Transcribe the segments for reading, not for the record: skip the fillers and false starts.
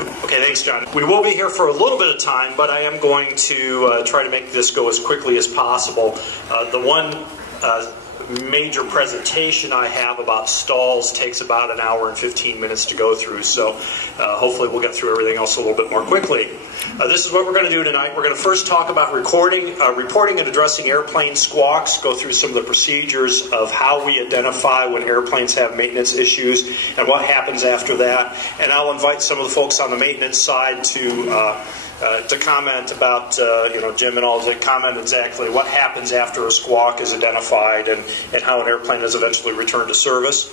Okay, thanks, John. We will be here for a little bit of time, but I am going to try to make this go as quickly as possible. The one major presentation I have about stalls takes about an hour and 15 minutes to go through, so hopefully we'll get through everything else a little bit more quickly. This is what we're going to do tonight. We're going to first talk about reporting and addressing airplane squawks, go through some of the procedures of how we identify when airplanes have maintenance issues and what happens after that. And I'll invite some of the folks on the maintenance side to comment about, Jim and all, to comment exactly what happens after a squawk is identified and how an airplane is eventually returned to service.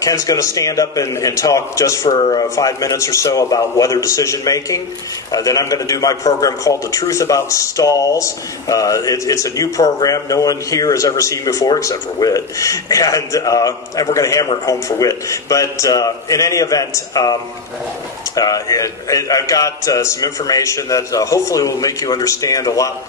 Ken's going to stand up and talk just for 5 minutes or so about weather decision making. Then I'm going to do my program called The Truth About Stalls. It's a new program no one here has ever seen before except for Whit. And we're going to hammer it home for Whit. But in any event, I've got some information that hopefully will make you understand a lot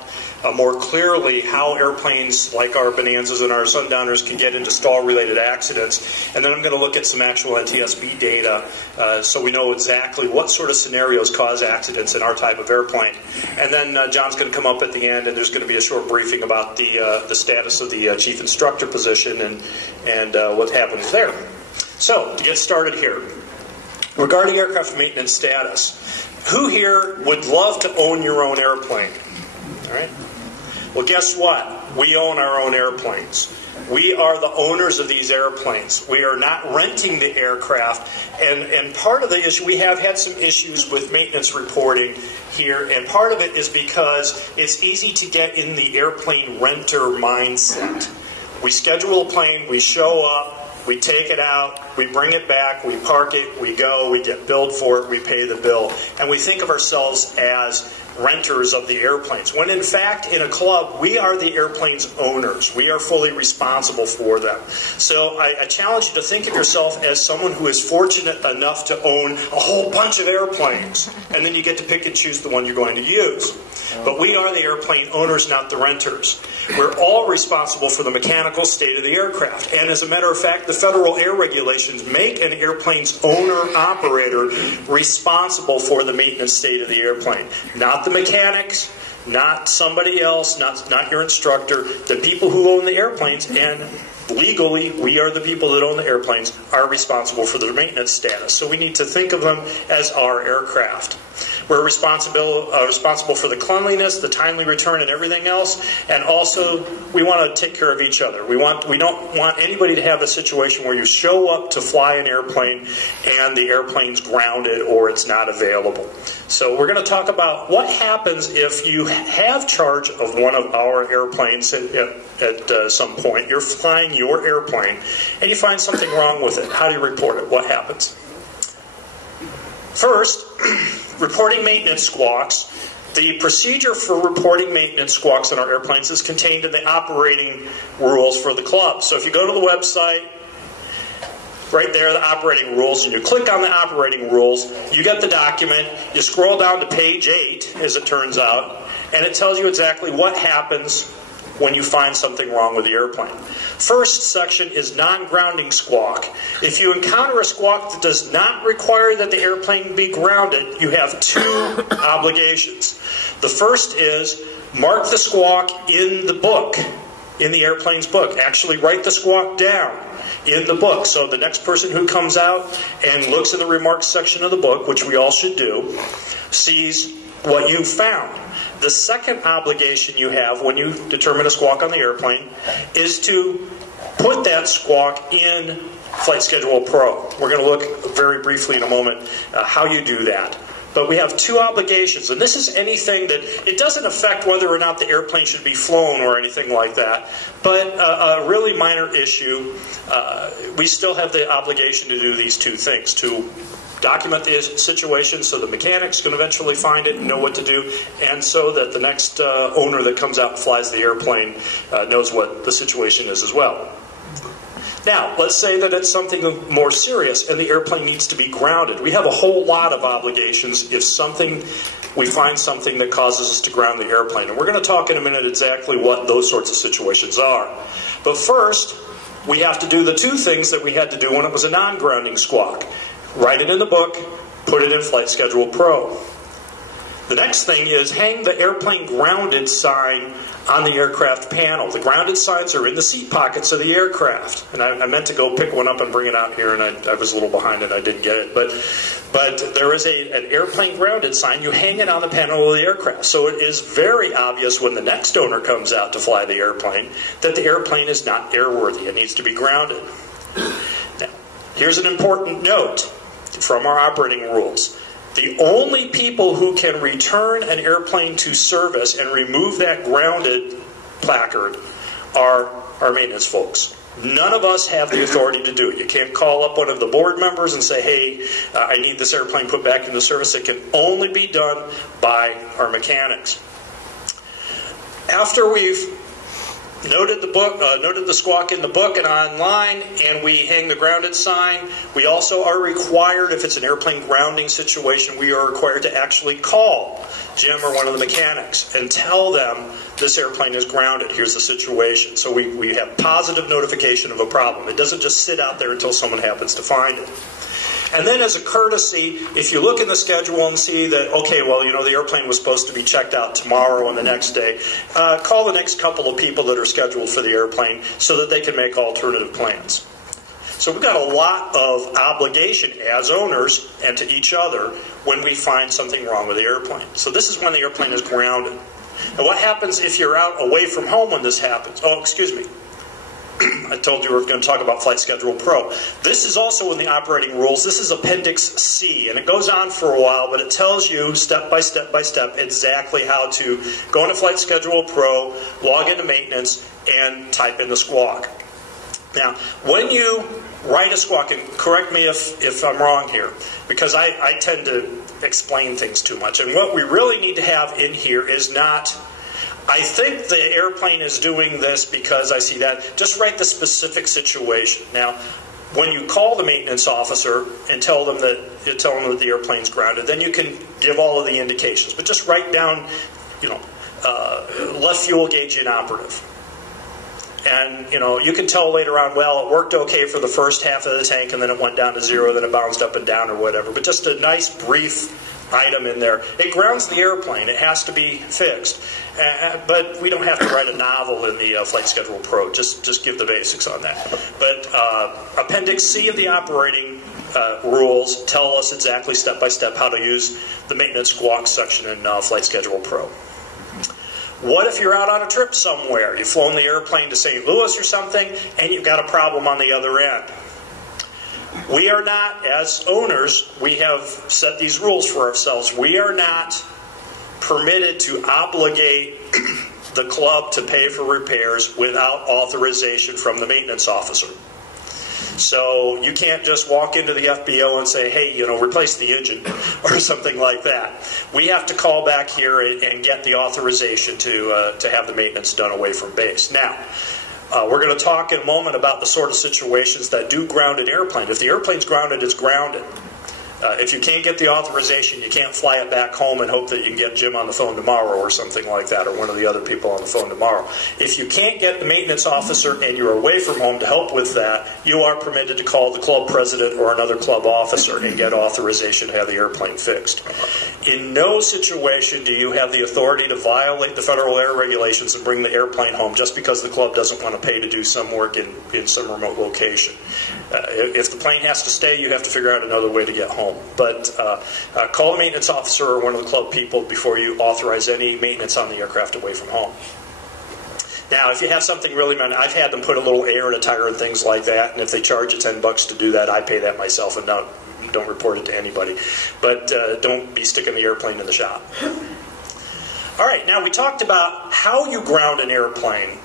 more clearly how airplanes like our Bonanzas and our Sundowners can get into stall-related accidents. And then I'm going to look at some actual NTSB data so we know exactly what sort of scenarios cause accidents in our type of airplane. And then John's going to come up at the end, and there's going to be a short briefing about the status of the chief instructor position and what happens there. So, to get started here, regarding aircraft maintenance status, who here would love to own your own airplane? All right. Well, guess what? We own our own airplanes. We are the owners of these airplanes. We are not renting the aircraft. And part of the issue, we have had some issues with maintenance reporting here, and part of it is because it's easy to get in the airplane renter mindset. We schedule a plane, we show up, we take it out, we bring it back, we park it, we go, we get billed for it, we pay the bill. And we think of ourselves as renters of the airplanes, when in fact in a club we are the airplane's owners. We are fully responsible for them. So I challenge you to think of yourself as someone who is fortunate enough to own a whole bunch of airplanes, and then you get to pick and choose the one you're going to use. But we are the airplane owners, not the renters. We're all responsible for the mechanical state of the aircraft. And as a matter of fact, the federal air regulations make an airplane's owner-operator responsible for the maintenance state of the airplane. Not the mechanics, not somebody else, not your instructor. The people who own the airplanes, and legally we are the people that own the airplanes, are responsible for their maintenance status. So we need to think of them as our aircraft. We're responsible for the cleanliness, the timely return, and everything else. And also, we want to take care of each other. We don't want anybody to have a situation where you show up to fly an airplane and the airplane's grounded or it's not available. So we're going to talk about what happens if you have charge of one of our airplanes at some point. You're flying your airplane and you find something wrong with it. How do you report it? What happens? First, reporting maintenance squawks. The procedure for reporting maintenance squawks on our airplanes is contained in the operating rules for the club. So if you go to the website, right there, the operating rules, and you click on the operating rules, you get the document, you scroll down to page 8, as it turns out, and it tells you exactly what happens when you find something wrong with the airplane. First section is non-grounding squawk. If you encounter a squawk that does not require that the airplane be grounded, you have two obligations. The first is mark the squawk in the book, in the airplane's book. Actually write the squawk down in the book. So the next person who comes out and looks in the remarks section of the book, which we all should do, sees what you've found. The second obligation you have when you determine a squawk on the airplane is to put that squawk in Flight Schedule Pro. We're going to look very briefly in a moment how you do that. But we have two obligations, and this is anything that, it doesn't affect whether or not the airplane should be flown or anything like that, but a really minor issue, we still have the obligation to do these two things, to document the situation so the mechanics can eventually find it and know what to do, and so that the next owner that comes out and flies the airplane knows what the situation is as well. Now, let's say that it's something more serious and the airplane needs to be grounded. We have a whole lot of obligations if we find something that causes us to ground the airplane. And we're going to talk in a minute exactly what those sorts of situations are. But first, we have to do the two things that we had to do when it was a non-grounding squawk. Write it in the book, Put it in Flight Schedule Pro. The next thing is hang the airplane grounded sign on the aircraft panel. The grounded signs are in the seat pockets of the aircraft. And I meant to go pick one up and bring it out here, and I was a little behind and I didn't get it. But there is an airplane grounded sign. You hang it on the panel of the aircraft. So it is very obvious when the next owner comes out to fly the airplane that the airplane is not airworthy. It needs to be grounded. Now, here's an important note from our operating rules. The only people who can return an airplane to service and remove that grounded placard are our maintenance folks. None of us have the authority to do it. You can't call up one of the board members and say, hey, I need this airplane put back into service. It can only be done by our mechanics. After we've noted the squawk in the book and online, and we hang the grounded sign, we also are required, if it's an airplane grounding situation, we are required to actually call Jim or one of the mechanics and tell them this airplane is grounded. Here's the situation. So we have positive notification of a problem. It doesn't just sit out there until someone happens to find it. And then as a courtesy, if you look in the schedule and see that, okay, well, the airplane was supposed to be checked out tomorrow and the next day, call the next couple of people that are scheduled for the airplane so that they can make alternative plans. So we've got a lot of obligation as owners and to each other when we find something wrong with the airplane. So this is when the airplane is grounded. And what happens if you're out away from home when this happens? Oh, excuse me. I told you we were going to talk about Flight Schedule Pro. This is also in the operating rules. This is Appendix C, and it goes on for a while, but it tells you step by step by step exactly how to go into Flight Schedule Pro, log into maintenance, and type in the squawk. Now, when you write a squawk, and correct me if I'm wrong here, because I tend to explain things too much, and what we really need to have in here is not, I think the airplane is doing this because I see that. Just write the specific situation. Now, when you call the maintenance officer and tell them that the airplane's grounded, then you can give all of the indications. But just write down, left fuel gauge inoperative. And, you can tell later on, well, it worked okay for the first half of the tank, and then it went down to 0, then it bounced up and down or whatever. But just a nice brief item in there. It grounds the airplane. It has to be fixed. But we don't have to write a novel in the Flight Schedule Pro. Just give the basics on that. But Appendix C of the operating rules tell us exactly step by step how to use the maintenance squawk section in Flight Schedule Pro. What if you're out on a trip somewhere? You've flown the airplane to St. Louis or something, and you've got a problem on the other end. We are not, as owners, we have set these rules for ourselves. We are not permitted to obligate the club to pay for repairs without authorization from the maintenance officer. So you can't just walk into the FBO and say, hey, replace the engine or something like that. We have to call back here and get the authorization to have the maintenance done away from base. Now, we're going to talk in a moment about the sort of situations that do ground an airplane. If the airplane's grounded, it's grounded. If you can't get the authorization, you can't fly it back home and hope that you can get Jim on the phone tomorrow or something like that, or one of the other people on the phone tomorrow. If you can't get the maintenance officer and you're away from home to help with that, you are permitted to call the club president or another club officer and get authorization to have the airplane fixed. In no situation do you have the authority to violate the federal air regulations and bring the airplane home just because the club doesn't want to pay to do some work in some remote location. If the plane has to stay, you have to figure out another way to get home. But call the maintenance officer or one of the club people before you authorize any maintenance on the aircraft away from home. Now, if you have something really, I've had them put a little air in a tire and things like that, and if they charge you $10 to do that, I pay that myself and don't report it to anybody. But don't be sticking the airplane in the shop. All right, now we talked about how you ground an airplane.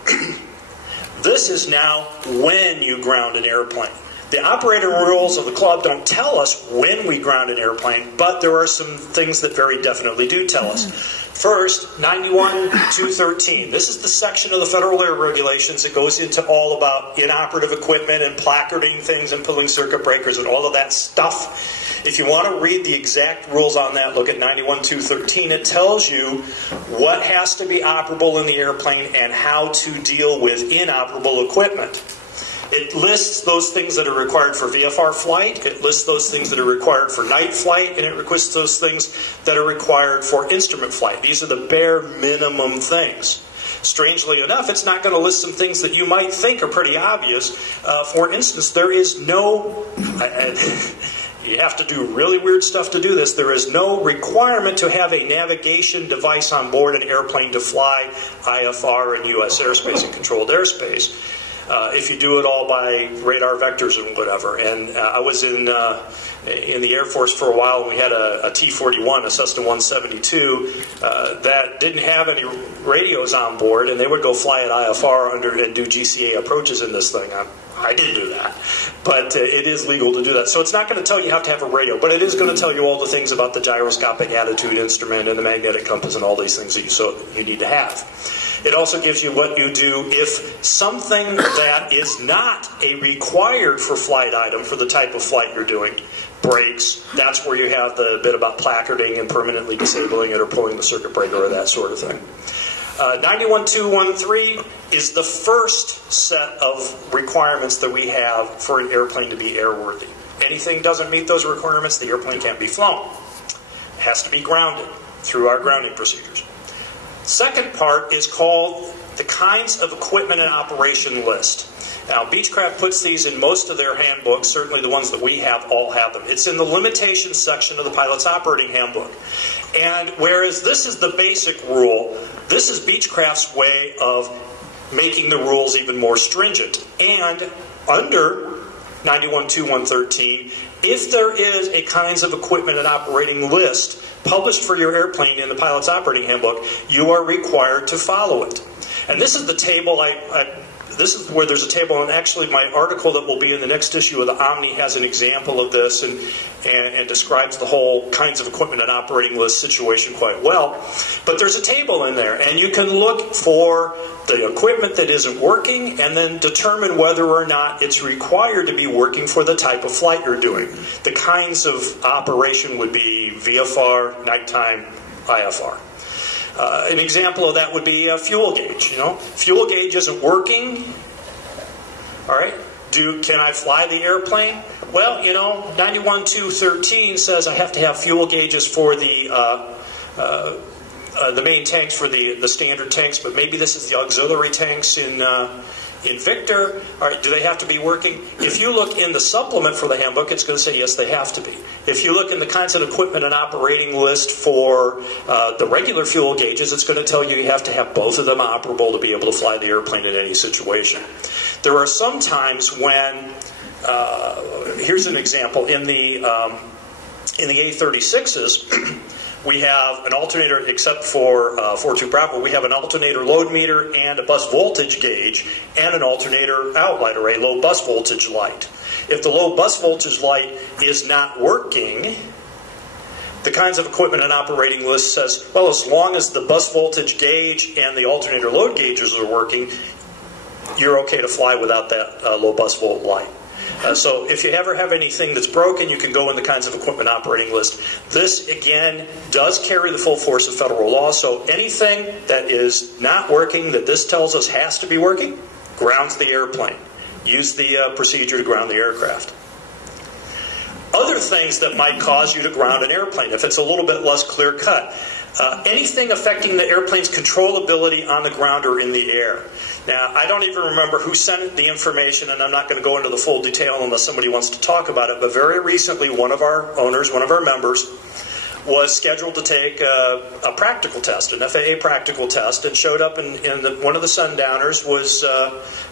This is now when you ground an airplane. The operating rules of the club don't tell us when we ground an airplane, but there are some things that very definitely do tell us. First, 91.213. This is the section of the Federal Air Regulations that goes into all about inoperative equipment and placarding things and pulling circuit breakers and all of that stuff. If you want to read the exact rules on that, look at 91.213. It tells you what has to be operable in the airplane and how to deal with inoperable equipment. It lists those things that are required for VFR flight, it lists those things that are required for night flight, and it lists those things that are required for instrument flight. These are the bare minimum things. Strangely enough, it's not going to list some things that you might think are pretty obvious. For instance, there is no... You have to do really weird stuff to do this. There is no requirement to have a navigation device on board an airplane to fly IFR in U.S. airspace and controlled airspace. If you do it all by radar vectors and whatever. And I was in the Air Force for a while, and we had a T-41, a Cessna 172, that didn't have any radios on board, and they would go fly at IFR and do GCA approaches in this thing. I didn't do that, but it is legal to do that. So it's not going to tell you have to have a radio, but it is going to tell you all the things about the gyroscopic attitude instrument and the magnetic compass and all these things that you need to have. It also gives you what you do if something that is not a required for flight item for the type of flight you're doing breaks. That's where you have the bit about placarding and permanently disabling it or pulling the circuit breaker or that sort of thing. 91213 is the first set of requirements that we have for an airplane to be airworthy. Anything doesn't meet those requirements, the airplane can't be flown. It has to be grounded through our grounding procedures. Second part is called the kinds of equipment and operation list. Now, Beechcraft puts these in most of their handbooks. Certainly the ones that we have all have them. It's in the limitations section of the pilot's operating handbook. And whereas this is the basic rule, this is Beechcraft's way of making the rules even more stringent. And under 912113, if there is a kinds of equipment and operating list published for your airplane in the pilot's operating handbook, you are required to follow it. And this is the table this is where there's a table, and actually my article that will be in the next issue of the Omni has an example of this and describes the whole kinds of equipment and operating list situation quite well. But there's a table in there, and you can look for the equipment that isn't working and then determine whether or not it's required to be working for the type of flight you're doing. The kinds of operation would be VFR, nighttime, IFR. An example of that would be a fuel gauge. Fuel gauge isn't working. All right. Can I fly the airplane? Well, 91213 says I have to have fuel gauges for the main tanks for the standard tanks, but maybe this is the auxiliary tanks in Victor. All right, do they have to be working? If you look in the supplement for the handbook, it's going to say yes, they have to be. If you look in the kinds of equipment and operating list for the regular fuel gauges, it's going to tell you have to have both of them operable to be able to fly the airplane in any situation. There are some times when, here's an example, in the A36s, we have an alternator, except for 42 Bravo, we have an alternator load meter and a bus voltage gauge and an alternator outlight, or a low bus voltage light. If the low bus voltage light is not working, the kinds of equipment and operating list says, well, as long as the bus voltage gauge and the alternator load gauges are working, you're okay to fly without that low bus volt light. So if you ever have anything that's broken, you can go in the kinds of equipment operating list. This, again, does carry the full force of federal law, so anything that is not working that this tells us has to be working, grounds the airplane. Use the procedure to ground the aircraft. Other things that might cause you to ground an airplane, if it's a little bit less clear-cut. Anything affecting the airplane's controllability on the ground or in the air. Now, I don't even remember who sent the information, and I'm not going to go into the full detail unless somebody wants to talk about it, but very recently one of our owners, one of our members, was scheduled to take a practical test, an FAA practical test, and showed up in one of the sundowners was,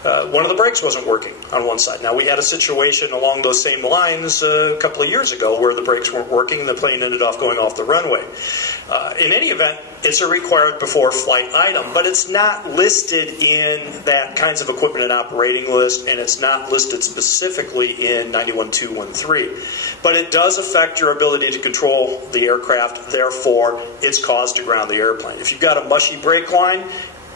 one of the brakes wasn't working on one side. Now, we had a situation along those same lines a couple of years ago where the brakes weren't working and the plane ended up going off the runway. In any event, it's a required before flight item, but it's not listed in that kinds of equipment and operating list, and it's not listed specifically in 91213. But it does affect your ability to control the aircraft, therefore it's cause to ground the airplane. If you've got a mushy brake line,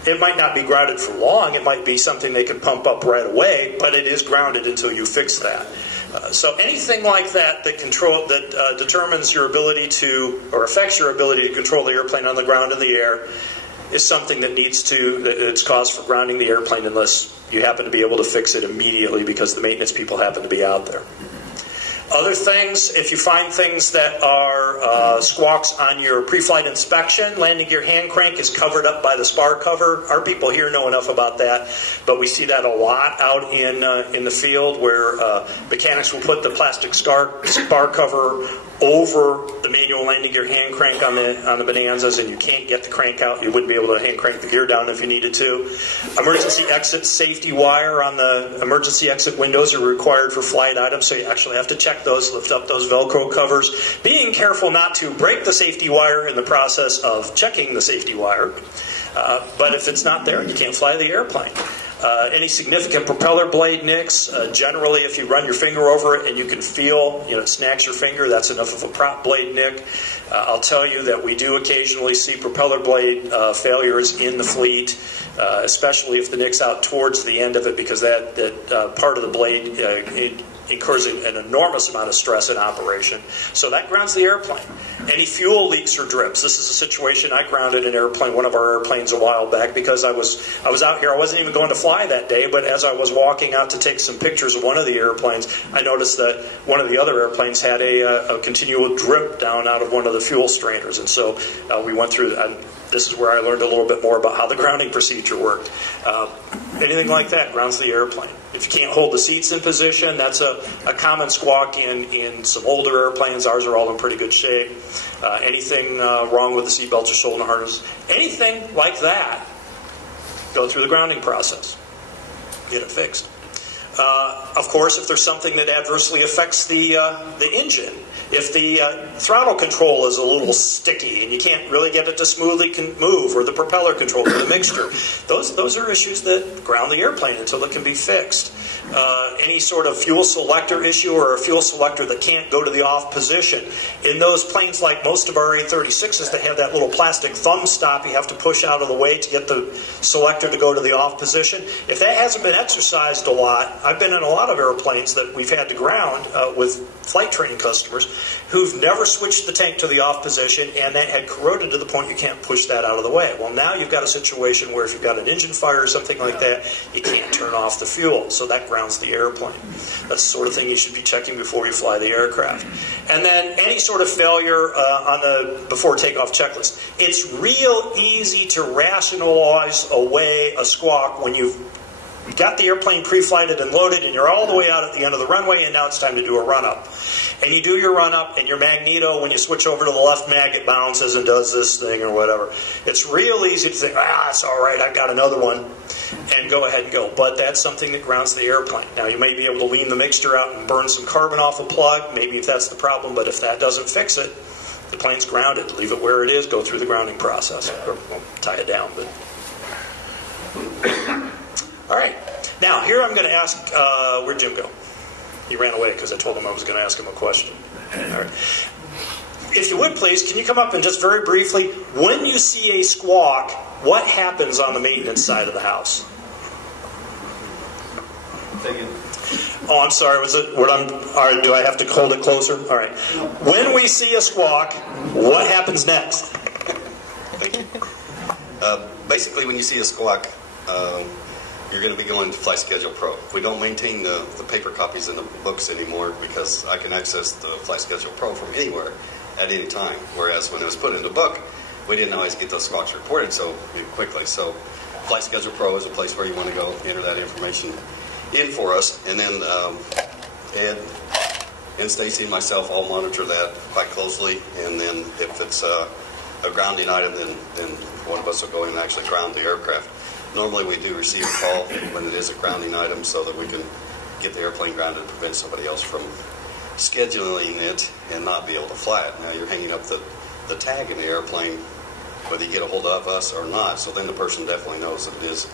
it might not be grounded for long, it might be something they can pump up right away, but it is grounded until you fix that. So anything like that that determines your ability to, or affects your ability to control the airplane on the ground and the air, is something that it's cause for grounding the airplane unless you happen to be able to fix it immediately because the maintenance people happen to be out there. Other things, if you find things that are squawks on your pre-flight inspection, landing gear hand crank is covered up by the spar cover. Our people here know enough about that, but we see that a lot out in the field where mechanics will put the plastic spar cover over the manual landing gear hand crank on the Bonanzas, and you can't get the crank out. You wouldn't be able to hand crank the gear down if you needed to. Emergency exit safety wire on the emergency exit windows are required for flight items, so you actually have to check those, lift up those Velcro covers. Being careful not to break the safety wire in the process of checking the safety wire. But if it's not there, you can't fly the airplane. Any significant propeller blade nicks, generally if you run your finger over it and you can feel, it snacks your finger, that's enough of a prop blade nick. I'll tell you that we do occasionally see propeller blade failures in the fleet, especially if the nick's out towards the end of it, because that part of the blade incurs an enormous amount of stress in operation. So that grounds the airplane. Any fuel leaks or drips. This is a situation I grounded an airplane, one of our airplanes, a while back because I was out here. I wasn't even going to fly that day, but as I was walking out to take some pictures of one of the airplanes, I noticed that one of the other airplanes had a continual drip down out of one of the fuel strainers, and so we went through that. This is where I learned a little bit more about how the grounding procedure worked. Anything like that grounds the airplane. If you can't hold the seats in position, that's a common squawk in some older airplanes. Ours are all in pretty good shape. Anything wrong with the seat belts or shoulder harness, anything like that, go through the grounding process. Get it fixed. Of course, if there's something that adversely affects the engine, if the throttle control is a little sticky and you can't really get it to smoothly move, or the propeller control, or the mixture, those are issues that ground the airplane until it can be fixed. Any sort of fuel selector issue or a fuel selector that can't go to the off position. In those planes, like most of our A36s that have that little plastic thumb stop you have to push out of the way to get the selector to go to the off position, if that hasn't been exercised a lot, I've been in a lot of airplanes that we've had to ground with flight training customers who've never switched the tank to the off position, and that had corroded to the point you can't push that out of the way. Well, now you've got a situation where if you've got an engine fire or something like that, you can't turn off the fuel, so that grounds the airplane. That's the sort of thing you should be checking before you fly the aircraft. And then any sort of failure on the before takeoff checklist. It's real easy to rationalize away a squawk when you've got the airplane pre-flighted and loaded and you're all the way out at the end of the runway, and now it's time to do a run-up. And you do your run-up, and your magneto, when you switch over to the left mag, it bounces and does this thing or whatever. It's real easy to think, it's all right, I've got another one, and go ahead and go. But that's something that grounds the airplane. Now, you may be able to lean the mixture out and burn some carbon off a plug, maybe if that's the problem, but if that doesn't fix it, the plane's grounded. Leave it where it is, go through the grounding process. Or tie it down, but... All right. Now, here I'm going to ask, where'd Jim go? He ran away because I told him I was going to ask him a question. All right. If you would, please, can you come up and just very briefly, when you see a squawk, what happens on the maintenance side of the house? Oh, I'm sorry. Was it what I'm? All right. Do I have to hold it closer? All right. When we see a squawk, what happens next? Thank you. Basically, when you see a squawk, you're going to be going to Flight Schedule Pro. We don't maintain the paper copies in the books anymore because I can access the Flight Schedule Pro from anywhere at any time. Whereas when it was put in the book, we didn't always get those squawks reported so quickly. So Flight Schedule Pro is a place where you want to go enter that information in for us. And then Ed and Stacy and myself all monitor that quite closely. And then if it's a grounding item, then one of us will go in and actually ground the aircraft. Normally we do receive a call when it is a grounding item so that we can get the airplane grounded and prevent somebody else from scheduling it and not be able to fly it. Now you're hanging up the tag in the airplane whether you get a hold of us or not, so then the person definitely knows that it is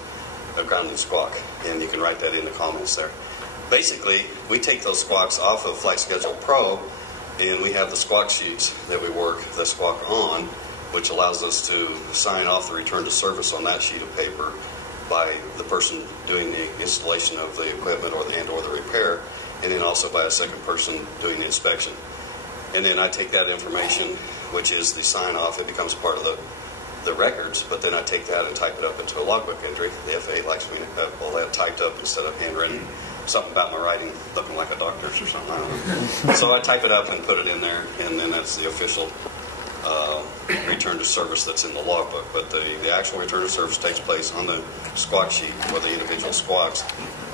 a grounding squawk, and you can write that in the comments there. Basically, we take those squawks off of Flight Schedule Pro, and we have the squawk sheets that we work the squawk on, which allows us to sign off the return to service on that sheet of paper by the person doing the installation of the equipment or the repair, and then also by a second person doing the inspection. And then I take that information, which is the sign off, it becomes part of the the records, but then I take that and type it up into a logbook entry. The FAA likes me to have all that typed up instead of handwritten. Something about my writing looking like a doctor's or something, I don't know. So I type it up and put it in there, and then that's the official return to service that's in the logbook. But the actual return to service takes place on the squawk sheet for the individual squawks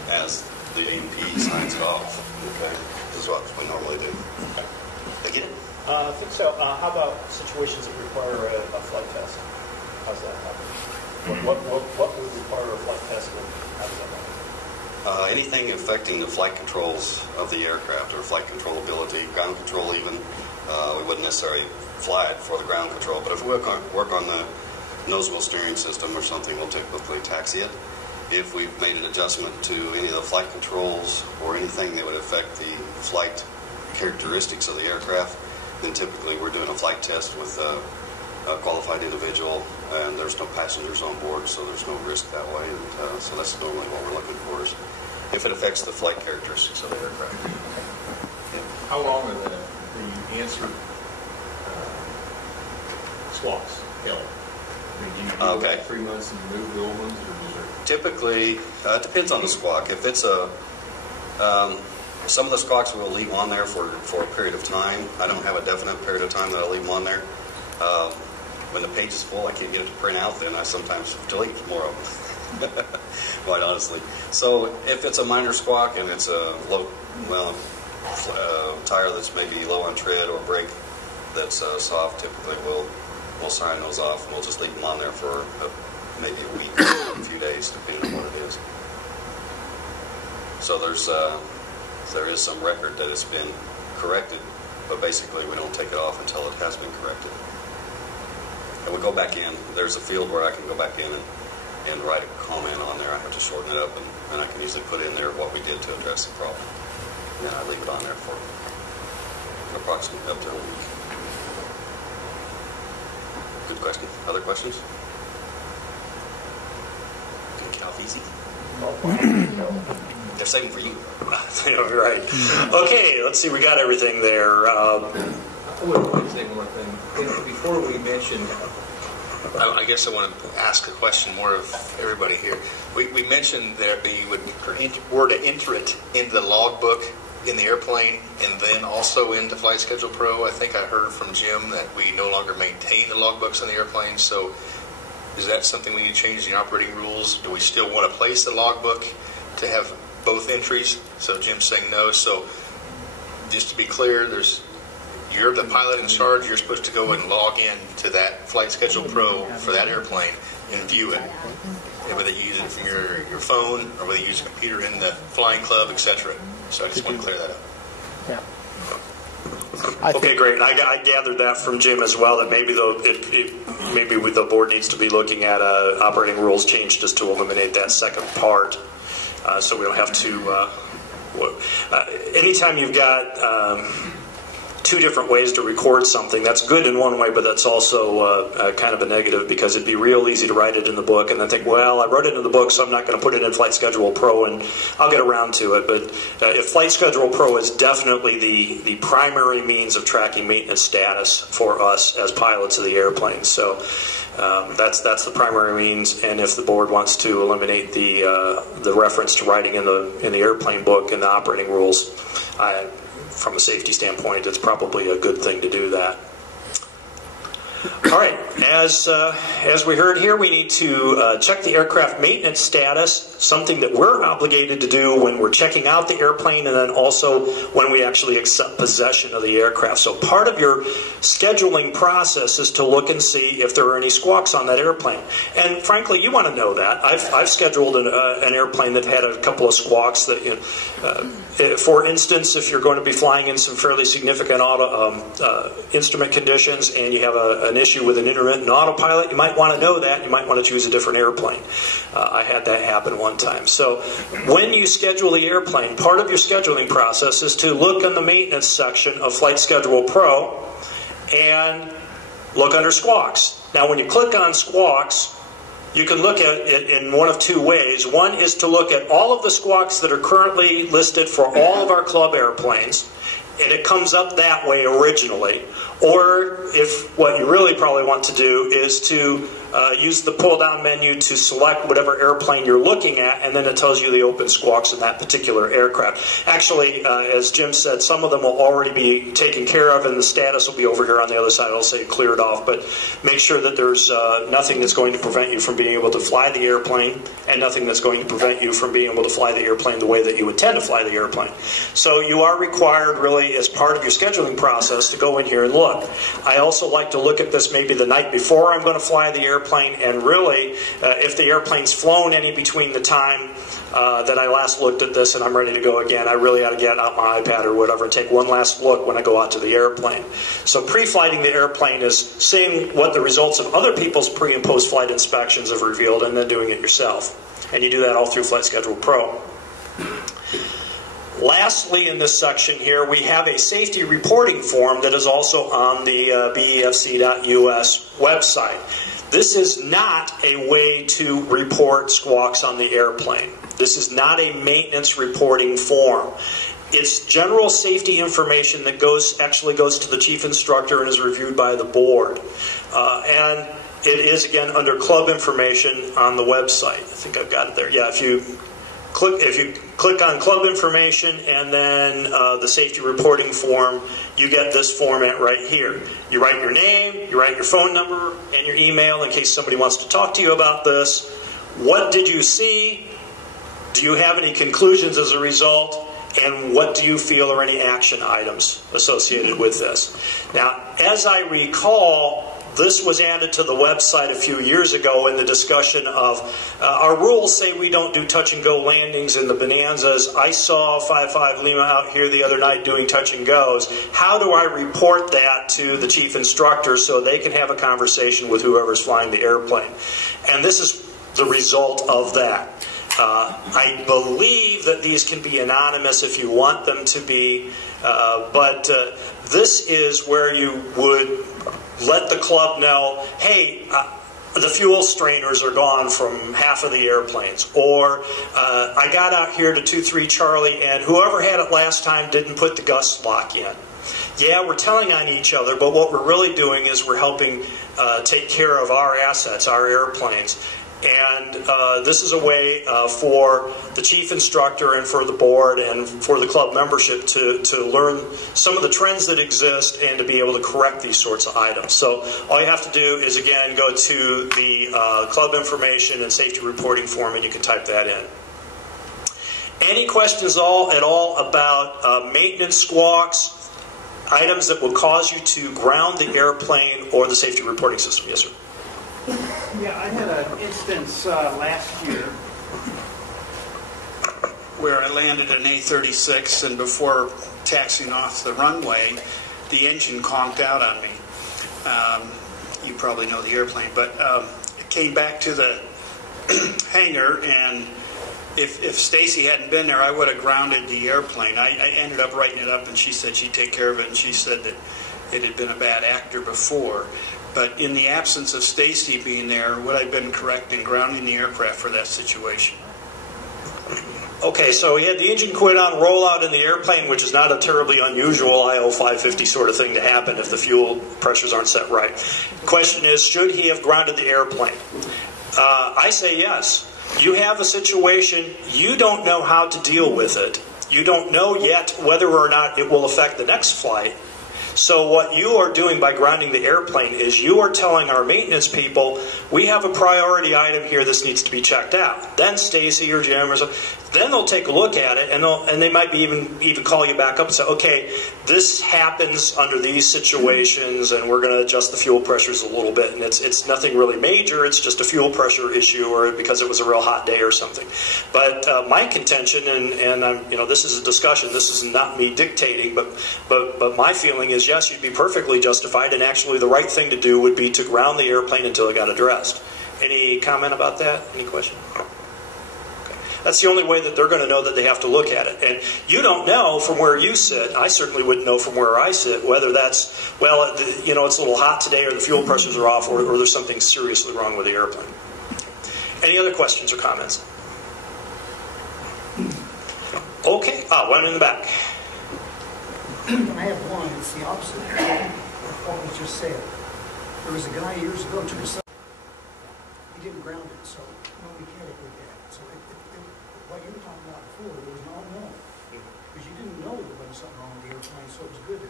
as the A&P signs it off. Okay, this is what we normally do. They get it? I think so. How about situations that require a flight test? How's that happen? What would require a flight test, and how does that happen? Anything affecting the flight controls of the aircraft, or flight controllability, ground control even, we wouldn't necessarily fly it for the ground control, but if we work on the nose wheel steering system or something, we'll typically taxi it. If we've made an adjustment to any of the flight controls or anything that would affect the flight characteristics of the aircraft, then typically we're doing a flight test with a qualified individual, and there's no passengers on board, so there's no risk that way. And so that's normally what we're looking for, is if it affects the flight characteristics of the aircraft. Yeah. How long are the answered squawks held? I mean, do you do like 3 months and remove the old ones, or is there... Typically, it depends on the squawk. If it's some of the squawks we'll leave on there for a period of time. I don't have a definite period of time that I'll leave them on there. When the page is full, I can't get it to print out, then I sometimes delete more of them, quite honestly. So if it's a minor squawk and it's a low, tire that's maybe low on tread or brake that's soft, typically we'll sign those off, and we'll just leave them on there for maybe a week or a few days, depending on what it is. So there is some record that it's been corrected, but basically we don't take it off until it has been corrected. And we go back in. There's a field where I can go back in and write a comment on there. I have to shorten it up, and I can usually put in there what we did to address the problem. And then I leave it on there for approximately up to a week. Good question. Other questions? Can you get off easy? They're saving for you. Right. Okay, let's see. We got everything there. I would like to say one more thing. Before we mentioned, I guess I want to ask a question more of everybody here. We mentioned that we were to enter it into the logbook in the airplane and then also into Flight Schedule Pro. I think I heard from Jim that we no longer maintain the logbooks in the airplane. So is that something we need to change in the operating rules? Do we still want to place the logbook to have both entries? So Jim's saying no. So just to be clear, you're the pilot in charge. You're supposed to go and log in to that Flight Schedule Pro for that airplane and view it. And whether you use it from your phone or whether you use a computer in the flying club, etc. So I just want to clear that up. Yeah. Okay, great. And I gathered that from Jim as well, that maybe the board needs to be looking at operating rules change just to eliminate that second part, so we don't have to. Anytime you've got two different ways to record something, that's good in one way, but that's also kind of a negative, because it'd be real easy to write it in the book and then think, well, I wrote it in the book, so I'm not going to put it in Flight Schedule Pro and I'll get around to it. But if Flight Schedule Pro is definitely the primary means of tracking maintenance status for us as pilots of the airplane, so that's the primary means. And if the board wants to eliminate the reference to writing in the airplane book and the operating rules, from a safety standpoint, it's probably a good thing to do that. All right, as we heard here, we need to check the aircraft maintenance status, something that we're obligated to do when we're checking out the airplane, and then also when we actually accept possession of the aircraft. So part of your scheduling process is to look and see if there are any squawks on that airplane. And frankly, you want to know that. I've scheduled an airplane that had a couple of squawks that, for instance, if you're going to be flying in some fairly significant instrument conditions and you have an issue with an intermittent autopilot, you might want to know that. You might want to choose a different airplane. I had that happen one time. So when you schedule the airplane, part of your scheduling process is to look in the maintenance section of Flight Schedule Pro and look under squawks. Now when you click on squawks, you can look at it in one of two ways. One is to look at all of the squawks that are currently listed for all of our club airplanes, and it comes up that way originally. Or if what you really probably want to do is to use the pull-down menu to select whatever airplane you're looking at, and then it tells you the open squawks in that particular aircraft. Actually, as Jim said, some of them will already be taken care of, and the status will be over here on the other side. It'll say cleared off, but make sure that there's nothing that's going to prevent you from being able to fly the airplane, and nothing that's going to prevent you from being able to fly the airplane the way that you intend to fly the airplane. So you are required, really, as part of your scheduling process, to go in here and look. I also like to look at this maybe the night before I'm going to fly the airplane, and really, if the airplane's flown any between the time that I last looked at this and I'm ready to go again, I really ought to get out my iPad or whatever and take one last look when I go out to the airplane. So pre-flighting the airplane is seeing what the results of other people's pre- and post-flight inspections have revealed, and then doing it yourself. And you do that all through Flight Schedule Pro. Lastly, in this section here, we have a safety reporting form that is also on the BEFC.US website. This is not a way to report squawks on the airplane. This is not a maintenance reporting form. It's general safety information that actually goes to the chief instructor and is reviewed by the board. And it is, again, under club information on the website. I think I've got it there. Yeah, if you click on club information and then the safety reporting form, you get this format right here. You write your name, you write your phone number, and your email in case somebody wants to talk to you about this. What did you see? Do you have any conclusions as a result? And what do you feel are any action items associated with this? Now, as I recall, this was added to the website a few years ago in the discussion of our rules say we don't do touch and go landings in the Bonanzas. I saw 55 Lima out here the other night doing touch and goes. How do I report that to the chief instructor so they can have a conversation with whoever's flying the airplane? And this is the result of that. I believe that these can be anonymous if you want them to be, but this is where you would let the club know, hey, the fuel strainers are gone from half of the airplanes, or I got out here to 23 Charlie and whoever had it last time didn't put the gust lock in. Yeah, we're telling on each other, but what we're really doing is we're helping take care of our assets, our airplanes. And this is a way for the chief instructor and for the board and for the club membership to learn some of the trends that exist and to be able to correct these sorts of items. So all you have to do is, again, go to the club information and safety reporting form and you can type that in. Any questions at all about maintenance squawks, items that will cause you to ground the airplane or the safety reporting system? Yes, sir. Yeah, I had an instance last year where I landed an A-36 and before taxiing off the runway, the engine conked out on me. You probably know the airplane, but it came back to the hangar, and if Stacy hadn't been there, I would have grounded the airplane. I ended up writing it up, and she said she'd take care of it, and she said that it had been a bad actor before. But in the absence of Stacy being there, would I have been correct in grounding the aircraft for that situation? Okay, so he had the engine quit on rollout in the airplane, which is not a terribly unusual IO 550 sort of thing to happen if the fuel pressures aren't set right. The question is, should he have grounded the airplane? I say yes. You have a situation, you don't know how to deal with it. You don't know yet whether or not it will affect the next flight. So what you are doing by grounding the airplane is you are telling our maintenance people, we have a priority item here, this needs to be checked out. Then Stacy or Jim or something, then they'll take a look at it and they might be even call you back up and say, okay, this happens under these situations and we're going to adjust the fuel pressures a little bit. And it's nothing really major, it's just a fuel pressure issue or because it was a real hot day or something. But my contention, and I'm, this is a discussion, this is not me dictating, but my feeling is yes, you'd be perfectly justified, and actually the right thing to do would be to ground the airplane until it got addressed. Any comment about that? Any question? Okay. That's the only way that they're going to know that they have to look at it. And you don't know from where you sit, I certainly wouldn't know from where I sit, whether that's, well, it's a little hot today or the fuel pressures are off or there's something seriously wrong with the airplane. Any other questions or comments? Okay, one in the back. I have one. It's the opposite of what was just said. There was a guy years ago took a didn't ground it, so no mechanic looked at it. So what you were talking about before, there was no unknown. Because you didn't know there was something wrong with the airplane, so it was good to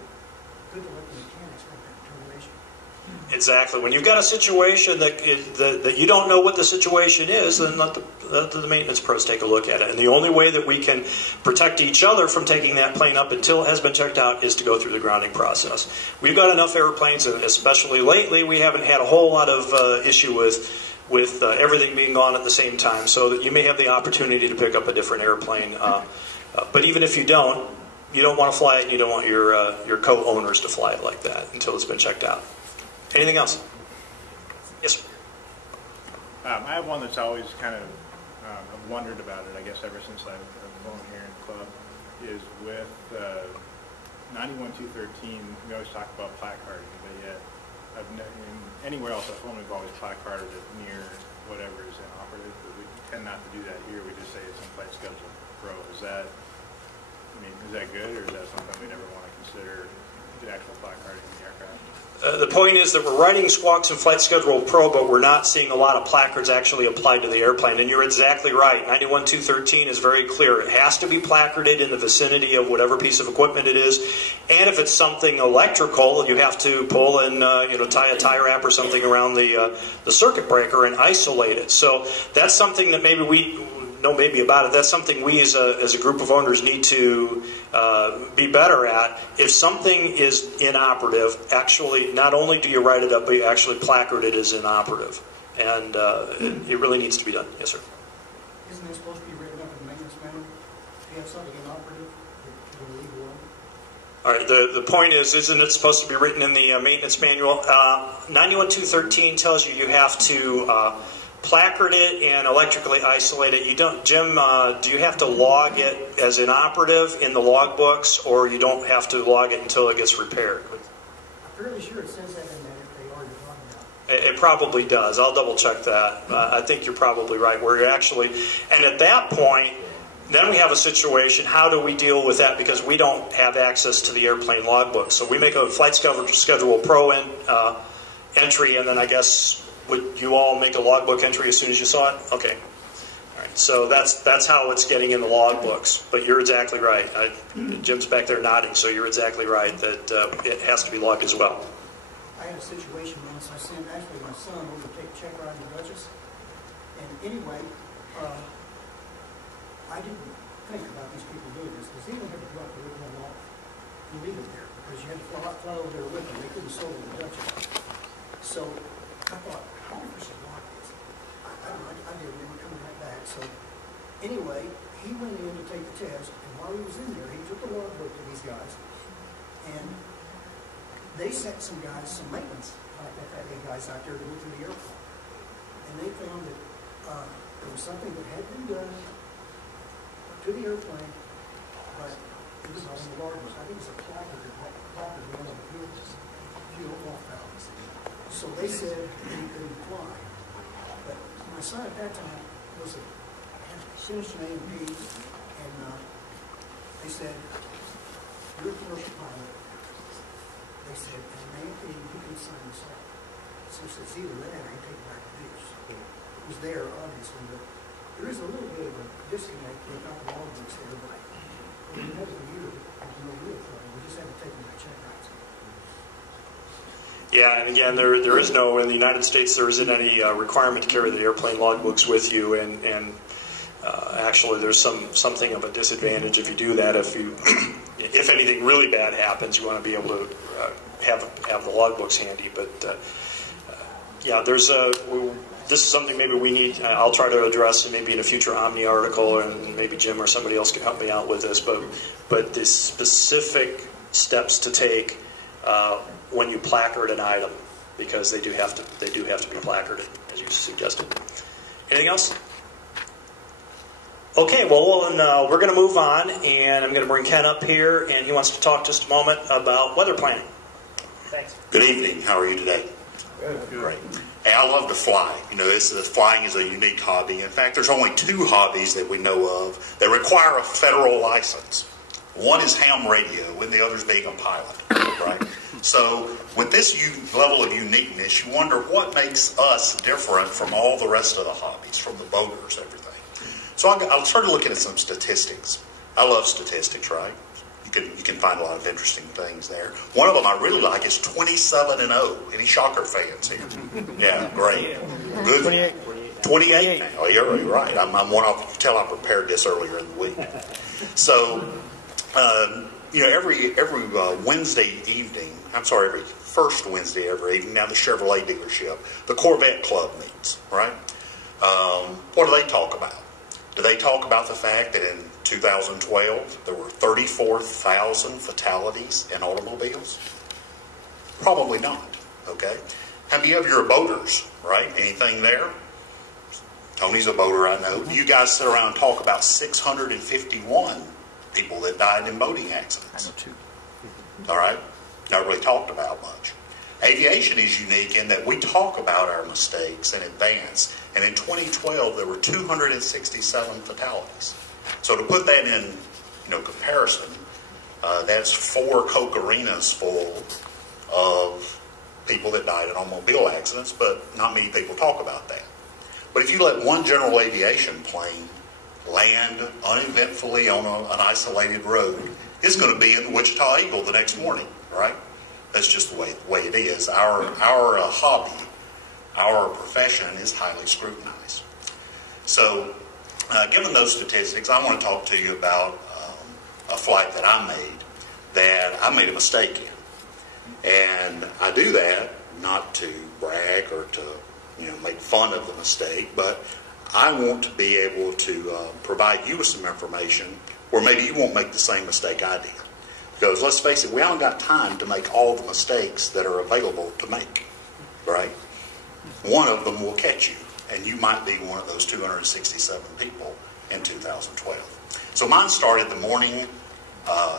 let the mechanics make that determination. Exactly. When you've got a situation that you don't know what the situation is, then let the maintenance pros take a look at it. And the only way that we can protect each other from taking that plane up until it has been checked out is to go through the grounding process. We've got enough airplanes, and especially lately, we haven't had a whole lot of issue with everything being gone at the same time, so that you may have the opportunity to pick up a different airplane. But even if you don't want to fly it, you don't want your co-owners to fly it like that until it's been checked out. Anything else? Yes, sir. I have one that's always kind of I've wondered about it, I guess, ever since I've flown here in the club, is with 91-213, we always talk about placarding, but yet anywhere else I've flown, we've always placarded it near whatever is inoperative, but we tend not to do that here. We just say it's in flight schedule pro. Is that good, or is that something we never want to consider, the actual placarding in the aircraft? The point is that we're writing squawks in Flight Schedule Pro, but we're not seeing a lot of placards actually applied to the airplane. And you're exactly right. 91-213 is very clear. It has to be placarded in the vicinity of whatever piece of equipment it is. And if it's something electrical, you have to pull and tie a tie wrap or something around the circuit breaker and isolate it. So that's something that maybe we know about it. That's something we as a group of owners need to be better at. If something is inoperative, actually, not only do you write it up, but you actually placard it as inoperative. And it really needs to be done. Yes, sir. Isn't it supposed to be written up in the maintenance manual? If you have something inoperative, you're leave it alone. All right, the point is, isn't it supposed to be written in the maintenance manual? 91-213 tells you have to placard it and electrically isolate it. You don't, Jim, do you have to log it as inoperative in the log books, or you don't have to log it until it gets repaired? I'm fairly sure it says that in that if they are talking about. It probably does. I'll double check that. I think you're probably right. Where you're actually, and at that point, then we have a situation, how do we deal with that? Because we don't have access to the airplane logbook. So we make a Flight Schedule Pro entry, and then I guess, would you all make a logbook entry as soon as you saw it? Okay. All right. So that's how it's getting in the logbooks. But you're exactly right. Jim's back there nodding, so you're exactly right that it has to be logged as well. I had a situation once. I sent actually my son over to take a check ride in the Duchess. And anyway, I didn't think about these people doing this because they don't have to drop the airplane off and leave it there because you had to fly over there with them. They couldn't stow in the Duchess. So I thought, I wonder if we should lock this. I did. They were coming right back. So anyway, he went in to take the test, and while he was in there, he took the logbook to these guys, and they sent some maintenance FAA guys out there to go through the airplane. And they found that there was something that had been done to the airplane, but it was not in the logbook. I think it was a placard that one of the fuel off valves. So they said he couldn't fly. But my son at that time had finished an A&P, and they said, you're a commercial pilot. They said, as an A&P, you can sign this off. So it's either that or you take it back to Dukes. It was there, obviously, but there is a little bit of a disconnect without the logbooks there, but when you have a year, there's no real trouble. We just have to take them to check rides. Yeah, and again, there is no, in the United States, there isn't any requirement to carry the airplane logbooks with you, and actually there's something of a disadvantage if you do that. If anything really bad happens, you want to be able to have the logbooks handy. But yeah, this is something maybe we need. I'll try to address maybe in a future Omni article, and maybe Jim or somebody else can help me out with this. But the specific steps to take when you placard an item, because they do have to be placarded, as you suggested. Anything else? Okay, well, we're going to move on, and I'm going to bring Ken up here, and he wants to talk just a moment about weather planning. Thanks. Good evening. How are you today? Good. Great. Hey, I love to fly. Flying is a unique hobby. In fact, there's only two hobbies that we know of that require a federal license. One is ham radio, and the other is being a pilot, right? So with this level of uniqueness, you wonder what makes us different from all the rest of the hobbies, from the boaters, everything. So I started looking at some statistics. I love statistics, right? You can find a lot of interesting things there. One of them I really like is 27-0. Any Shocker fans here? Yeah, great. Good. 28 now. Oh, you're right. I'm one off. You can tell I prepared this earlier in the week. So, every Wednesday evening, every first Wednesday every evening, now the Chevrolet dealership, the Corvette Club meets, right? What do they talk about? Do they talk about the fact that in 2012 there were 34,000 fatalities in automobiles? Probably not, okay? How many of you are boaters, right? Anything there? Tony's a boater, I know. You guys sit around and talk about 651 people that died in boating accidents. I know too. All right? Not really talked about much. Aviation is unique in that we talk about our mistakes in advance. And in 2012, there were 267 fatalities. So to put that in comparison, that's 4 Coke arenas full of people that died in automobile accidents, but not many people talk about that. But if you let one general aviation plane land uneventfully on an isolated road, it's going to be in Wichita Eagle the next morning, right? That's just the way it is. Our hobby, our profession is highly scrutinized. So, given those statistics, I want to talk to you about a flight that I made a mistake in. And I do that not to brag or to make fun of the mistake, but I want to be able to provide you with some information where maybe you won't make the same mistake I did. Because let's face it, we haven't got time to make all the mistakes that are available to make, right? One of them will catch you, and you might be one of those 267 people in 2012. So mine started the morning,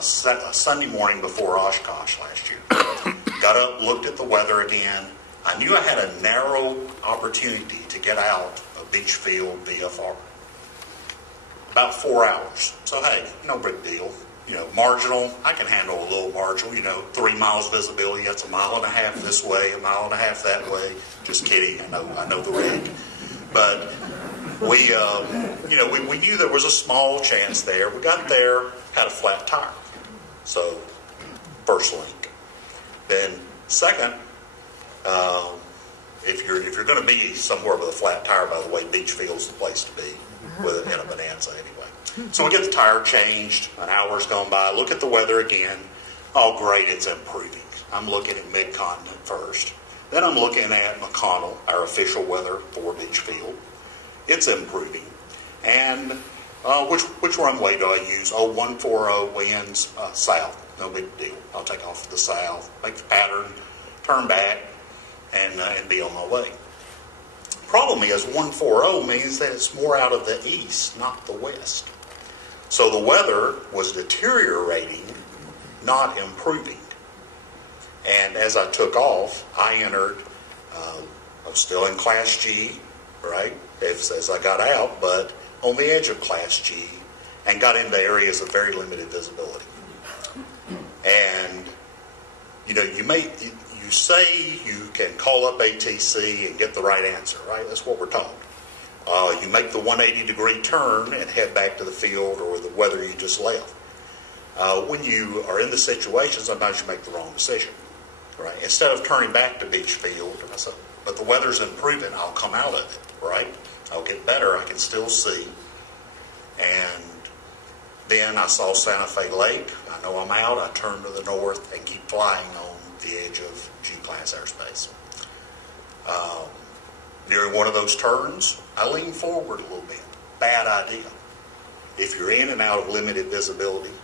Sunday morning before Oshkosh last year. Got up, looked at the weather again. I knew I had a narrow opportunity to get out of Beachfield BFR. About 4 hours. So hey, no big deal. Marginal, I can handle a little marginal, 3 miles visibility, that's 1.5 miles this way, 1.5 miles that way. Just kidding, I know the rig. But we knew there was a small chance there. We got there, had a flat tire. So, first link. Then, second, if you're going to be somewhere with a flat tire, by the way, Beachfield's the place to be, in a Bonanza anyway. So we get the tire changed, an hour's gone by, look at the weather again. Oh great, it's improving. I'm looking at Mid-Continent first. Then I'm looking at McConnell, our official weather for Beachfield. It's improving. And which runway do I use? 140 winds south. No big deal. I'll take off to the south, make the pattern, turn back, and be on my way. Problem is 140 means that it's more out of the east, not the west. So the weather was deteriorating, not improving. And as I took off, I entered, I was still in Class G, right, as I got out, but on the edge of Class G, and got into areas of very limited visibility. And, you say you can call up ATC and get the right answer, right? That's what we're told. You make the 180-degree turn and head back to the field or the weather you just left. When you are in the situation, sometimes you make the wrong decision, right? Instead of turning back to Beachfield, I said, but the weather's improving, I'll come out of it, right? I'll get better, I can still see. And then I saw Santa Fe Lake. I know I'm out. I turn to the north and keep flying on the edge of G-class airspace. During one of those turns, I leaned forward a little bit. Bad idea. If you're in and out of limited visibility,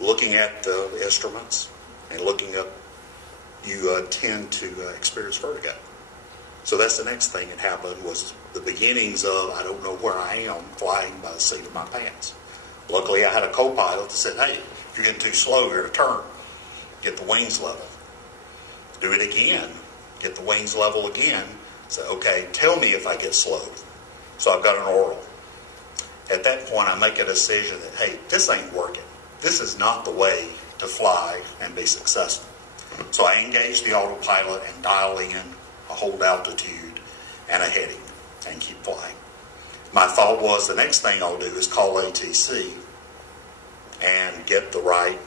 looking at the instruments and looking up, you tend to experience vertigo. So that's the next thing that happened, was the beginnings of, I don't know where I am, flying by the seat of my pants. Luckily, I had a co-pilot that said, hey, if you're getting too slow, you're to turn. Get the wings level. Do it again. Get the wings level again. Say, okay, tell me if I get slowed. So I've got an oral. At that point, I make a decision that, hey, this ain't working. This is not the way to fly and be successful. So I engage the autopilot and dial in a hold altitude and a heading and keep flying. My thought was the next thing I'll do is call ATC and get the right,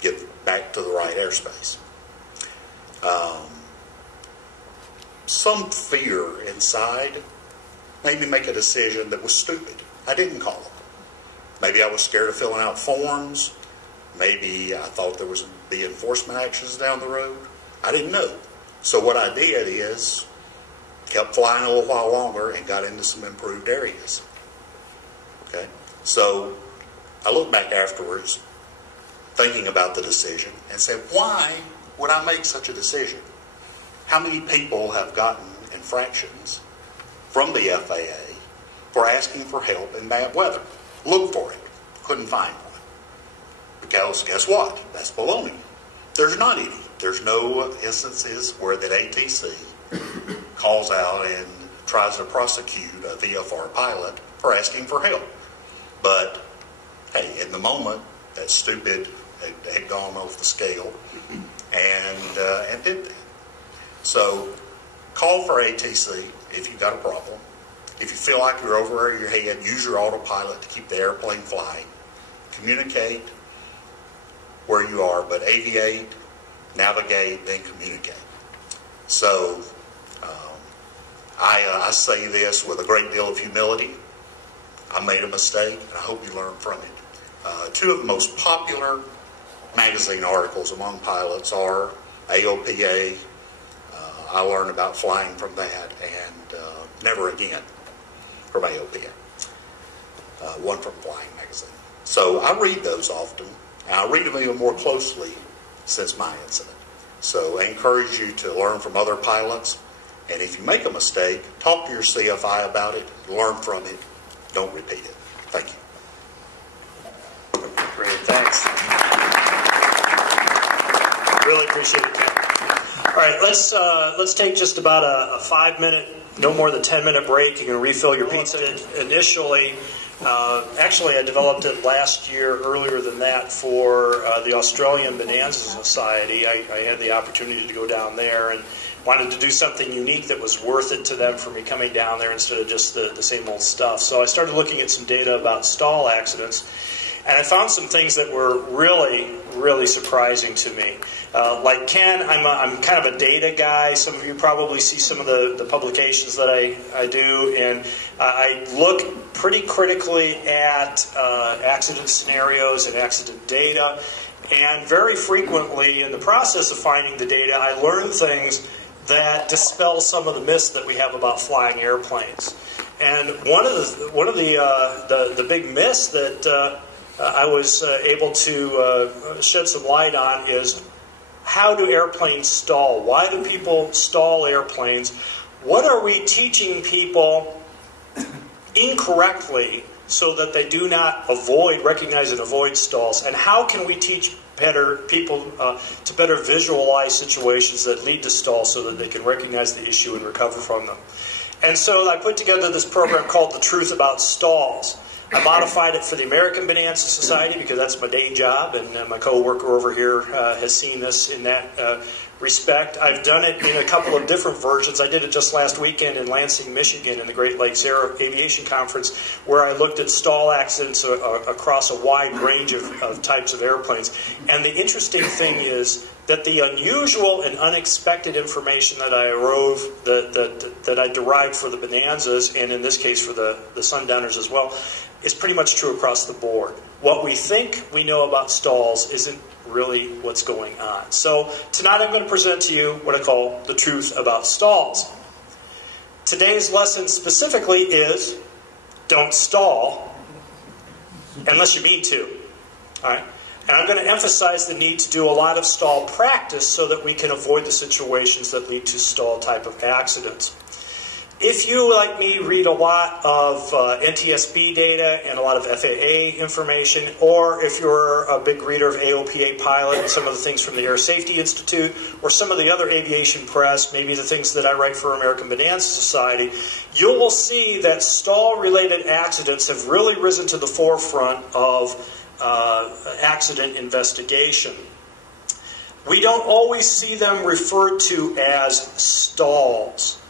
get back to the right airspace. Some fear inside made me make a decision that was stupid. I didn't call them. Maybe I was scared of filling out forms. Maybe I thought there was be enforcement actions down the road. I didn't know. So what I did is kept flying a little while longer and got into some improved areas. Okay? So I look back afterwards thinking about the decision and said, why would I make such a decision? How many people have gotten infractions from the FAA for asking for help in bad weather? Look for it. Couldn't find one. Because guess what? That's baloney. There's not any. There's no instances where that ATC calls out and tries to prosecute a VFR pilot for asking for help. But, hey, in the moment, that stupid had gone off the scale and did that. So call for ATC if you've got a problem. If you feel like you're over your head, use your autopilot to keep the airplane flying. Communicate where you are, but aviate, navigate, then communicate. So I say this with a great deal of humility. I made a mistake, and I hope you learn from it. Two of the most popular magazine articles among pilots are AOPA. I learned about flying from that, and Never Again from AOPA. One from Flying Magazine. So I read those often, and I read them even more closely since my incident. So I encourage you to learn from other pilots, and if you make a mistake, talk to your CFI about it, learn from it, don't repeat it. Thank you. Great, thanks. Really appreciate it, Ken. All right, let's take just about a 5-minute, no more than 10-minute break. You can refill your pizza. Initially, actually, I developed it last year, earlier than that, for the Australian Bonanza Society. I had the opportunity to go down there and wanted to do something unique that was worth it to them for me coming down there instead of just the same old stuff. So I started looking at some data about stall accidents, and I found some things that were really, really surprising to me. Like Ken, I'm kind of a data guy. Some of you probably see some of the publications that I do, and I look pretty critically at accident scenarios and accident data. And very frequently, in the process of finding the data, I learn things that dispel some of the myths that we have about flying airplanes. And one of the big myths that I was able to shed some light on is, how do airplanes stall? Why do people stall airplanes? What are we teaching people incorrectly so that they do not recognize and avoid stalls? And how can we teach people to better visualize situations that lead to stalls so that they can recognize the issue and recover from them? And so I put together this program called The Truth About Stalls. I modified it for the American Bonanza Society because that's my day job, and my co-worker over here has seen this in that respect. I've done it in a couple of different versions. I did it just last weekend in Lansing, Michigan in the Great Lakes Aviation Conference, where I looked at stall accidents across a wide range of types of airplanes. And the interesting thing is that the unusual and unexpected information that I derived for the Bonanzas, and in this case for the Sundowners as well, is pretty much true across the board. What we think we know about stalls isn't really what's going on. So tonight I'm going to present to you what I call the truth about stalls. Today's lesson specifically is don't stall unless you mean to. All right? And I'm going to emphasize the need to do a lot of stall practice so that we can avoid the situations that lead to stall type of accidents. If you, like me, read a lot of NTSB data and a lot of FAA information, or if you're a big reader of AOPA Pilot and some of the things from the Air Safety Institute, or some of the other aviation press, maybe the things that I write for American Bonanza Society, you will see that stall-related accidents have really risen to the forefront of accident investigation. we don't always see them referred to as stalls.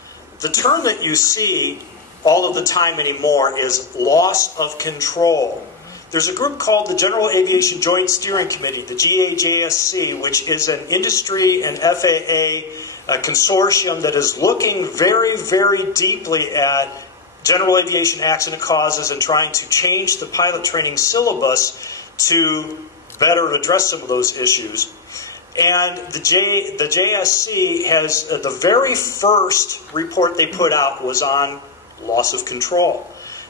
The term that you see all of the time anymore is loss of control. There's a group called the General Aviation Joint Steering Committee, the GAJSC, which is an industry and FAA consortium that is looking very, very deeply at general aviation accident causes and trying to change the pilot training syllabus to better address some of those issues. And the JSC has, the very first report they put out was on loss of control.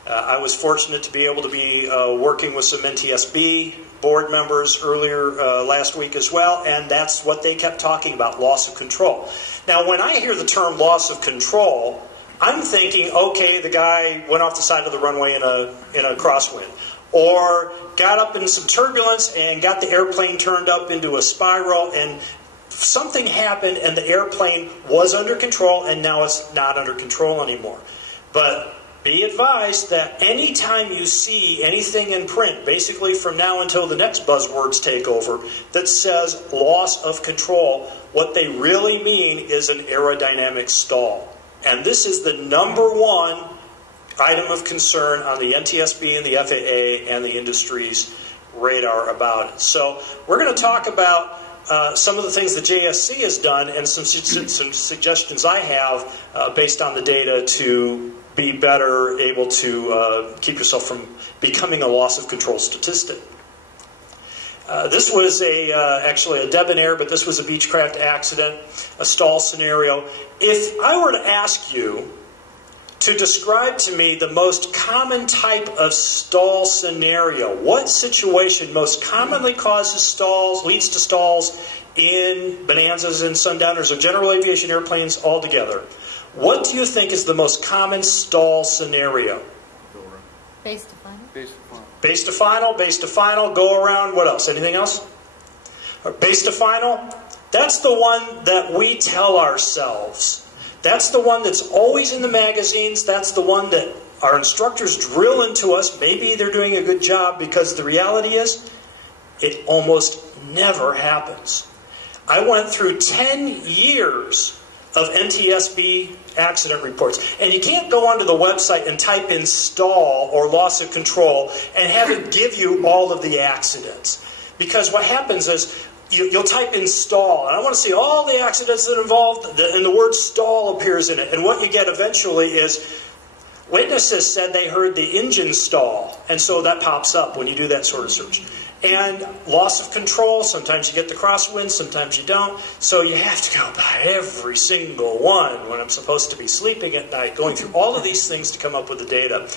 I was fortunate to be able to be working with some NTSB board members earlier last week as well, and that's what they kept talking about, loss of control. Now, when I hear the term loss of control, I'm thinking, okay, the guy went off the side of the runway in a crosswind, or got up in some turbulence and got the airplane turned up into a spiral, and something happened and the airplane was under control and now it's not under control anymore. But be advised that anytime you see anything in print, basically from now until the next buzzwords take over, that says loss of control, what they really mean is an aerodynamic stall. And this is the #1 item of concern on the NTSB and the FAA and the industry's radar about it. So we're going to talk about some of the things the JSC has done and some suggestions I have based on the data to be better able to keep yourself from becoming a loss of control statistic. This was actually a debonair, but this was a Beechcraft accident, a stall scenario. If I were to ask you to describe to me the most common type of stall scenario, what situation most commonly causes stalls, leads to stalls in Bonanzas and Sundowners or general aviation airplanes altogether, what do you think is the most common stall scenario? Base to final. Base to final. Base to final, base to final, go around, what else? Anything else? Base to final, that's the one that we tell ourselves. That's the one that's always in the magazines. That's the one that our instructors drill into us. Maybe they're doing a good job, because the reality is it almost never happens. I went through 10 years of NTSB accident reports. And you can't go onto the website and type in stall or loss of control and have it give you all of the accidents. Because what happens is you'll type in stall, and I want to see all the accidents that are involved, and the word stall appears in it. And what you get eventually is witnesses said they heard the engine stall, and so that pops up when you do that sort of search. And loss of control, sometimes you get the crosswind, sometimes you don't. So you have to go by every single one when I'm supposed to be sleeping at night, going through all of these things to come up with the data.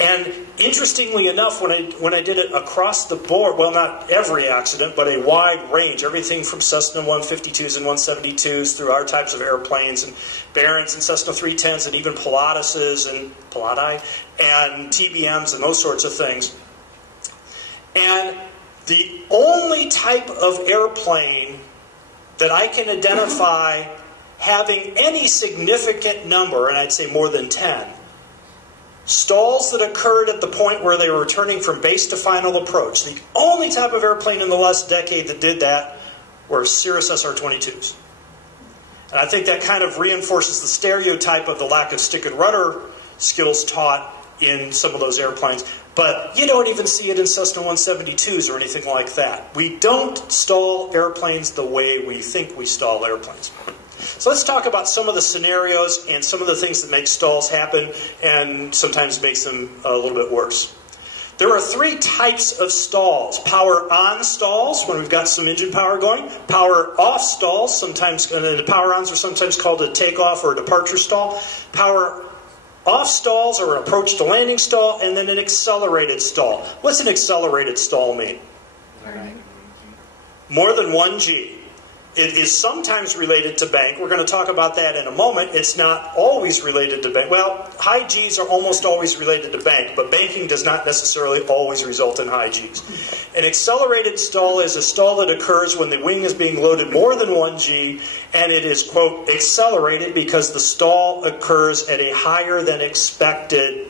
And interestingly enough, when I did it across the board, well, not every accident, but a wide range, everything from Cessna 152s and 172s through our types of airplanes, and Barons and Cessna 310s, and even Pilatuses and Pilati and TBMs and those sorts of things. And the only type of airplane that I can identify having any significant number, and I'd say more than 10, stalls that occurred at the point where they were returning from base to final approach, the only type of airplane in the last decade that did that were Cirrus SR-22s. And I think that kind of reinforces the stereotype of the lack of stick and rudder skills taught in some of those airplanes. But you don't even see it in Cessna 172s or anything like that. We don't stall airplanes the way we think we stall airplanes. So let's talk about some of the scenarios and some of the things that make stalls happen and sometimes makes them a little bit worse. There are 3 types of stalls. Power on stalls, when we've got some engine power going. Power off stalls, sometimes the power ons are sometimes called a takeoff or a departure stall. Power off stalls are an approach to landing stall, and then an accelerated stall. What's an accelerated stall mean? More than 1 G. It is sometimes related to bank. We're going to talk about that in a moment. It's not always related to bank. Well, high Gs are almost always related to bank, but banking does not necessarily always result in high Gs. An accelerated stall is a stall that occurs when the wing is being loaded more than 1 G, and it is, quote, accelerated because the stall occurs at a higher than expected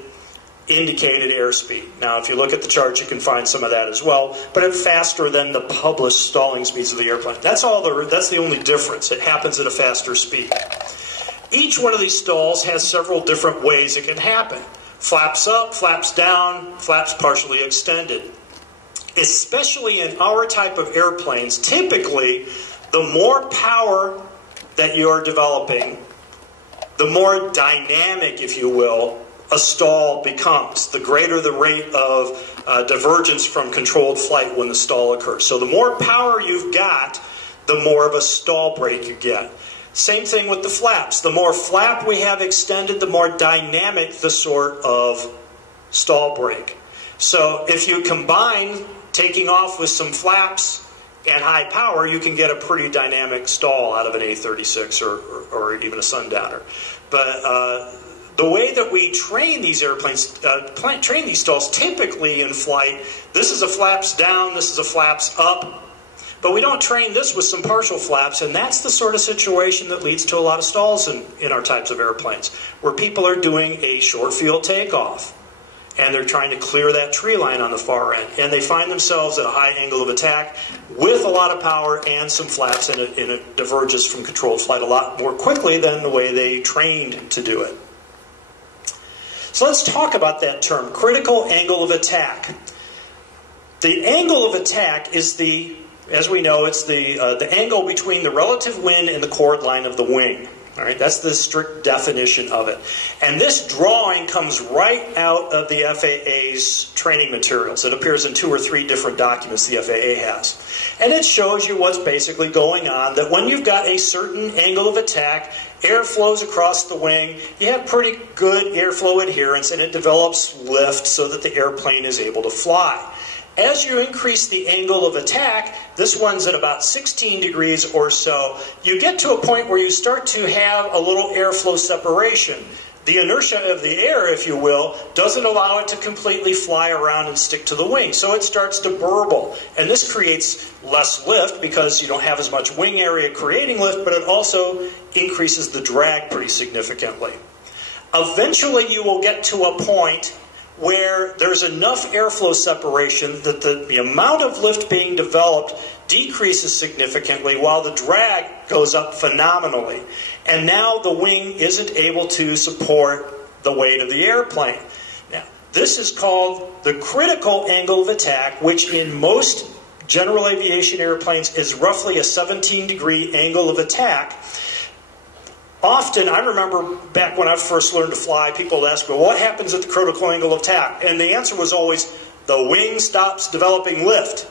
indicated airspeed. Now, if you look at the chart, you can find some of that as well, but it's faster than the published stalling speeds of the airplane. That's the only difference. It happens at a faster speed. Each one of these stalls has several different ways it can happen. Flaps up, flaps down, flaps partially extended. Especially in our type of airplanes, typically, the more power that you're developing, the more dynamic, if you will, a stall becomes, the greater the rate of divergence from controlled flight when the stall occurs. So the more power you've got, the more of a stall break you get. Same thing with the flaps. The more flap we have extended, the more dynamic the sort of stall break. So if you combine taking off with some flaps and high power, you can get a pretty dynamic stall out of an A36 or even a Sundowner. But the way that we train these airplanes, train these stalls typically in flight, this is a flaps down, this is a flaps up, but we don't train this with some partial flaps, and that's the sort of situation that leads to a lot of stalls in our types of airplanes, where people are doing a short field takeoff, and they're trying to clear that tree line on the far end, and they find themselves at a high angle of attack with a lot of power and some flaps, and it diverges from controlled flight a lot more quickly than the way they trained to do it. So let's talk about that term, critical angle of attack. The angle of attack is as we know, it's the angle between the relative wind and the chord line of the wing. All right, that's the strict definition of it. And this drawing comes right out of the FAA's training materials. It appears in 2 or 3 different documents the FAA has. And it shows you what's basically going on, that when you've got a certain angle of attack, air flows across the wing, you have pretty good airflow adherence, and it develops lift so that the airplane is able to fly. As you increase the angle of attack, this one's at about 16 degrees or so, you get to a point where you start to have a little airflow separation. The inertia of the air, if you will, doesn't allow it to completely fly around and stick to the wing, so it starts to burble. And this creates less lift because you don't have as much wing area creating lift, but it also increases the drag pretty significantly. Eventually you will get to a point where there's enough airflow separation that the amount of lift being developed decreases significantly while the drag goes up phenomenally. And now the wing isn't able to support the weight of the airplane. Now, this is called the critical angle of attack, which in most general aviation airplanes is roughly a 17-degree angle of attack. Often, I remember back when I first learned to fly, people would ask me, well, what happens at the critical angle of attack? And the answer was always, the wing stops developing lift.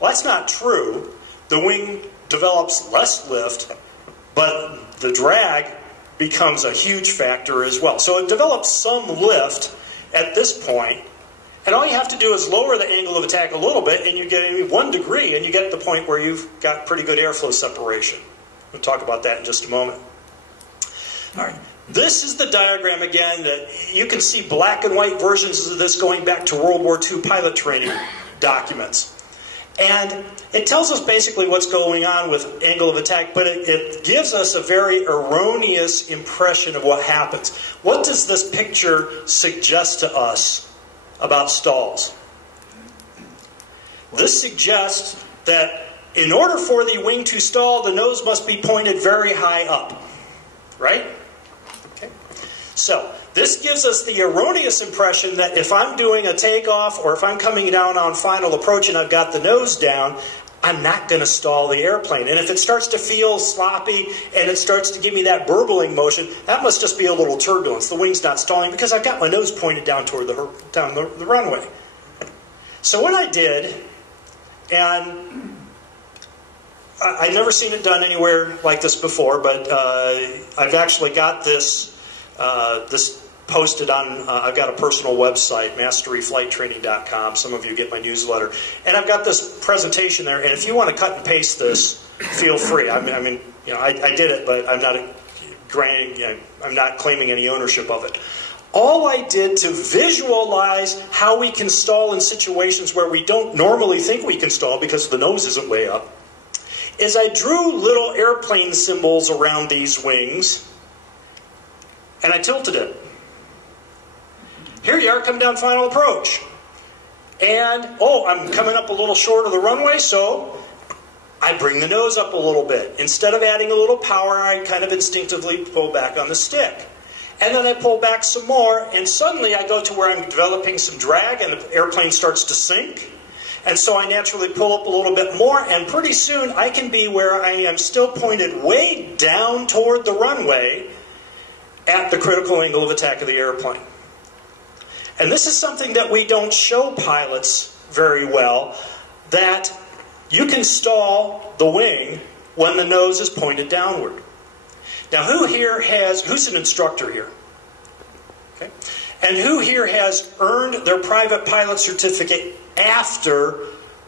Well, that's not true. The wing develops less lift, but the drag becomes a huge factor as well. So it develops some lift at this point, and all you have to do is lower the angle of attack a little bit, and you get 1 degree, and you get to the point where you've got pretty good airflow separation. We'll talk about that in just a moment. All right. This is the diagram again that you can see black and white versions of this going back to World War II pilot training documents. And it tells us basically what's going on with angle of attack, but it gives us a very erroneous impression of what happens. What does this picture suggest to us about stalls? This suggests that in order for the wing to stall, the nose must be pointed very high up. Right? Okay. So, this gives us the erroneous impression that if I'm doing a takeoff or if I'm coming down on final approach and I've got the nose down, I'm not going to stall the airplane. And if it starts to feel sloppy and it starts to give me that burbling motion, that must just be a little turbulence. The wing's not stalling because I've got my nose pointed down toward the runway. So what I did, and I've never seen it done anywhere like this before, but I've actually got this posted on, I've got a personal website, masteryflighttraining.com. Some of you get my newsletter. And I've got this presentation there, and if you want to cut and paste this, feel free. I mean, you know, I did it, but I'm not claiming any ownership of it. All I did to visualize how we can stall in situations where we don't normally think we can stall because the nose isn't way up, is I drew little airplane symbols around these wings, and I tilted it. Here you are coming down final approach. And, oh, I'm coming up a little short of the runway, so I bring the nose up a little bit. Instead of adding a little power, I kind of instinctively pull back on the stick. And then I pull back some more, and suddenly I go to where I'm developing some drag, and the airplane starts to sink. And so I naturally pull up a little bit more, and pretty soon I can be where I am still pointed way down toward the runway at the critical angle of attack of the airplane. And this is something that we don't show pilots very well, that you can stall the wing when the nose is pointed downward. Now, who's an instructor here? Okay. And who here has earned their private pilot certificate after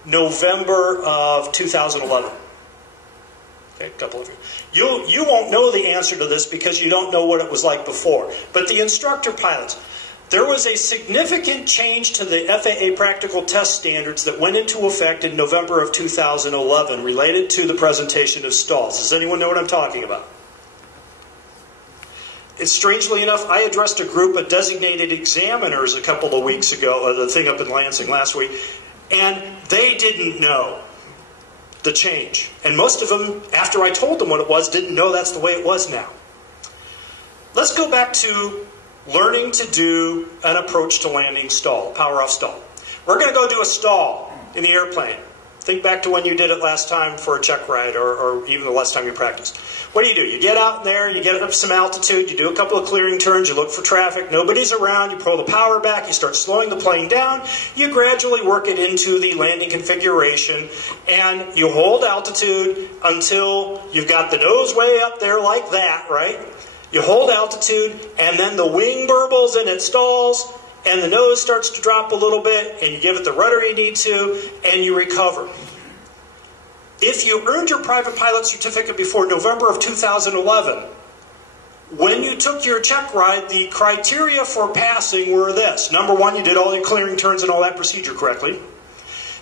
November of 2011? Okay, a couple of you. You won't know the answer to this because you don't know what it was like before. But the instructor pilots, there was a significant change to the FAA practical test standards that went into effect in November of 2011 related to the presentation of stalls. Does anyone know what I'm talking about? It's strangely enough, I addressed a group of designated examiners a couple of weeks ago, the thing up in Lansing last week, and they didn't know the change. And most of them, after I told them what it was, didn't know that's the way it was now. Let's go back to learning to do an approach to landing stall, power off stall. We're going to go do a stall in the airplane. Think back to when you did it last time for a check ride, or even the last time you practiced. What do? You get out there, you get up some altitude, you do a couple of clearing turns, you look for traffic, nobody's around, you pull the power back, you start slowing the plane down, you gradually work it into the landing configuration, and you hold altitude until you've got the nose way up there like that, right? You hold altitude, and then the wing burbles and it stalls, and the nose starts to drop a little bit, and you give it the rudder you need to, and you recover. If you earned your private pilot certificate before November of 2011, when you took your check ride, the criteria for passing were this. Number one, you did all your clearing turns and all that procedure correctly.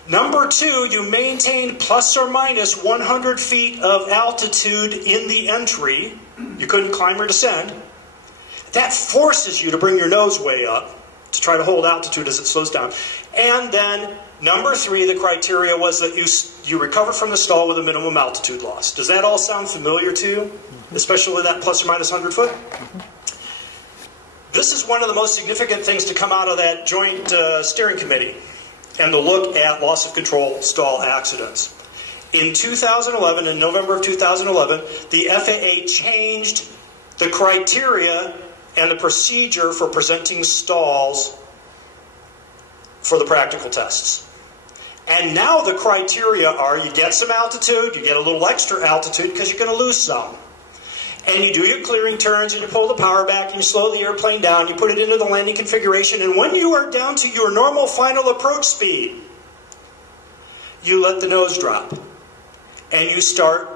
Number two, you maintained plus or minus 100 feet of altitude in the entry. You couldn't climb or descend. That forces you to bring your nose way up to try to hold altitude as it slows down. And then, number three, the criteria was that you recover from the stall with a minimum altitude loss. Does that all sound familiar to you? Especially that plus or minus 100 foot? This is one of the most significant things to come out of that joint steering committee and the look at loss of control stall accidents. In 2011, in November of 2011, the FAA changed the criteria and the procedure for presenting stalls for the practical tests. And now the criteria are you get some altitude, you get a little extra altitude because you're going to lose some. And you do your clearing turns and you pull the power back and you slow the airplane down, you put it into the landing configuration, and when you are down to your normal final approach speed, you let the nose drop. And you start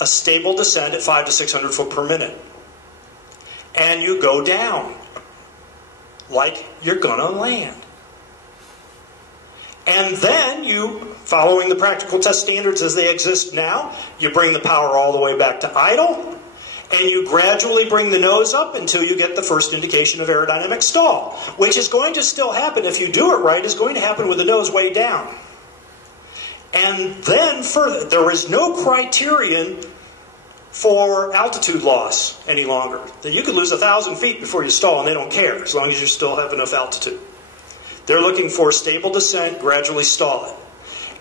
a stable descent at 500 to 600 foot per minute. And you go down like you're going to land. And then you, following the practical test standards as they exist now, you bring the power all the way back to idle, and you gradually bring the nose up until you get the first indication of aerodynamic stall, which is going to still happen if you do it right, is going to happen with the nose way down. And then further, there is no criterion for altitude loss any longer. That you could lose 1,000 feet before you stall and they don't care, as long as you still have enough altitude. They're looking for stable descent, gradually stall it.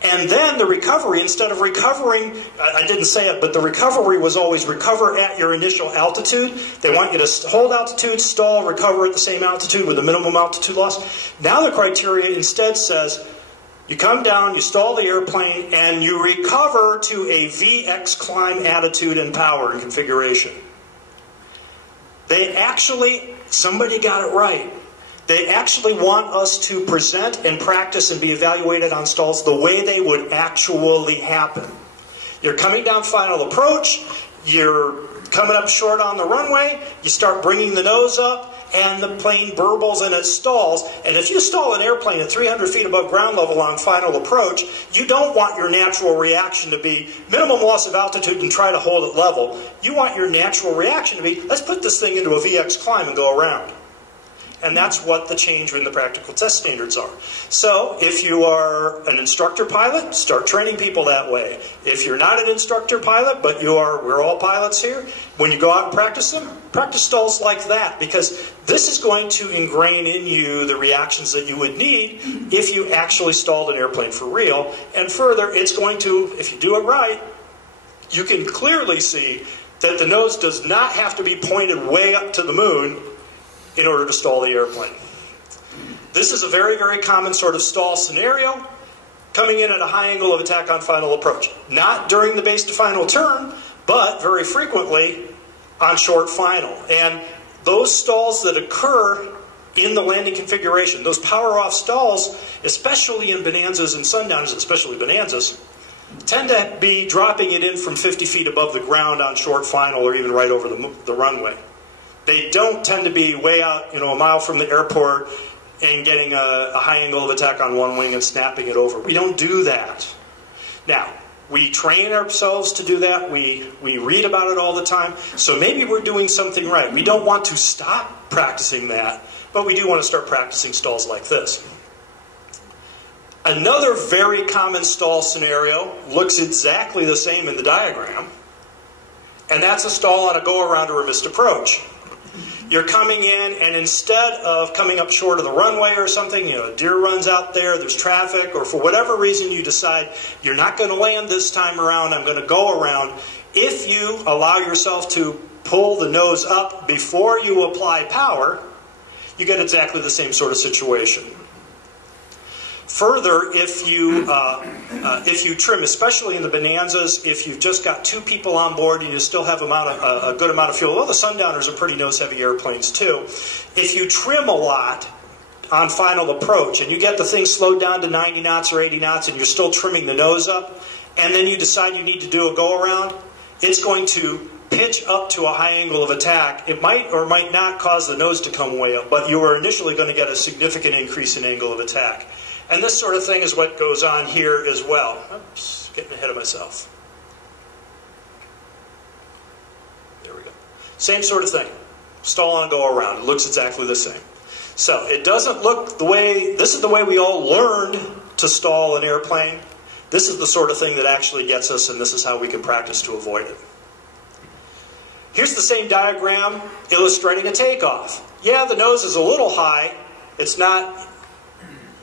And then the recovery, instead of recovering, I didn't say it, but the recovery was always recover at your initial altitude. They want you to hold altitude, stall, recover at the same altitude with a minimum altitude loss. Now the criteria instead says, you come down, you stall the airplane, and you recover to a VX climb attitude and power and configuration. They actually, somebody got it right. They actually want us to present and practice and be evaluated on stalls the way they would actually happen. You're coming down final approach, you're coming up short on the runway, you start bringing the nose up, and the plane burbles and it stalls. And if you stall an airplane at 300 feet above ground level on final approach, you don't want your natural reaction to be minimum loss of altitude and try to hold it level. You want your natural reaction to be, let's put this thing into a VX climb and go around. And that's what the change in the practical test standards are. So if you are an instructor pilot, start training people that way. If you're not an instructor pilot, but we're all pilots here, when you go out and practice them, practice stalls like that, because this is going to ingrain in you the reactions that you would need if you actually stalled an airplane for real. And further, it's going to, if you do it right, you can clearly see that the nose does not have to be pointed way up to the moon in order to stall the airplane. This is a very, very common sort of stall scenario, coming in at a high angle of attack on final approach. Not during the base to final turn, but very frequently on short final. And those stalls that occur in the landing configuration, those power-off stalls, especially in Bonanzas and Sundowners, especially Bonanzas, tend to be dropping it in from 50 feet above the ground on short final or even right over the runway. They don't tend to be way out, a mile from the airport and getting a high angle of attack on one wing and snapping it over. We don't do that. Now, we train ourselves to do that. We read about it all the time. So maybe we're doing something right. We don't want to stop practicing that, but we do want to start practicing stalls like this. Another very common stall scenario looks exactly the same in the diagram, and that's a stall on a go-around or a missed approach. You're coming in, and instead of coming up short of the runway or something, a deer runs out there, there's traffic, or for whatever reason you decide you're not going to land this time around, I'm going to go around. If you allow yourself to pull the nose up before you apply power, you get exactly the same sort of situation. Further, if you trim, especially in the Bonanzas, if you've just got 2 people on board and you still have a good amount of fuel, well, the Sundowners are pretty nose-heavy airplanes too. If you trim a lot on final approach and you get the thing slowed down to 90 knots or 80 knots and you're still trimming the nose up, and then you decide you need to do a go-around, it's going to pitch up to a high angle of attack. It might or might not cause the nose to come way up, but you are initially going to get a significant increase in angle of attack. And this sort of thing is what goes on here as well. Oops, getting ahead of myself. There we go. Same sort of thing. Stall on, go around. It looks exactly the same. So it doesn't look the way, this is the way we all learned to stall an airplane. This is the sort of thing that actually gets us, and this is how we can practice to avoid it. Here's the same diagram illustrating a takeoff. Yeah, the nose is a little high. It's not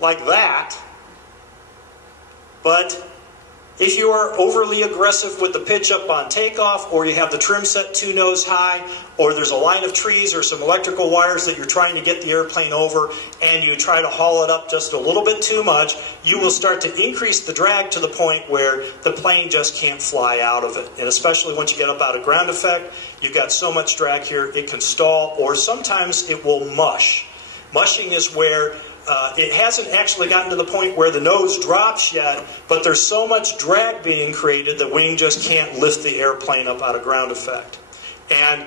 like that, but if you are overly aggressive with the pitch up on takeoff, or you have the trim set too nose high, or there's a line of trees or some electrical wires that you're trying to get the airplane over, and you try to haul it up just a little bit too much, you will start to increase the drag to the point where the plane just can't fly out of it. And especially once you get up out of ground effect, you've got so much drag here, it can stall, or sometimes it will mush. Mushing is where it hasn't actually gotten to the point where the nose drops yet, but there's so much drag being created the wing just can't lift the airplane up out of ground effect. And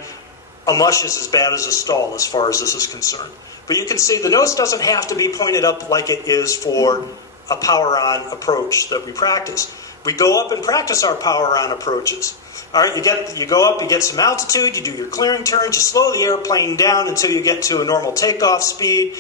a mush is as bad as a stall as far as this is concerned. But you can see the nose doesn't have to be pointed up like it is for a power-on approach that we practice. We go up and practice our power-on approaches. All right, you go up, you get some altitude, you do your clearing turns, you slow the airplane down until you get to a normal takeoff speed.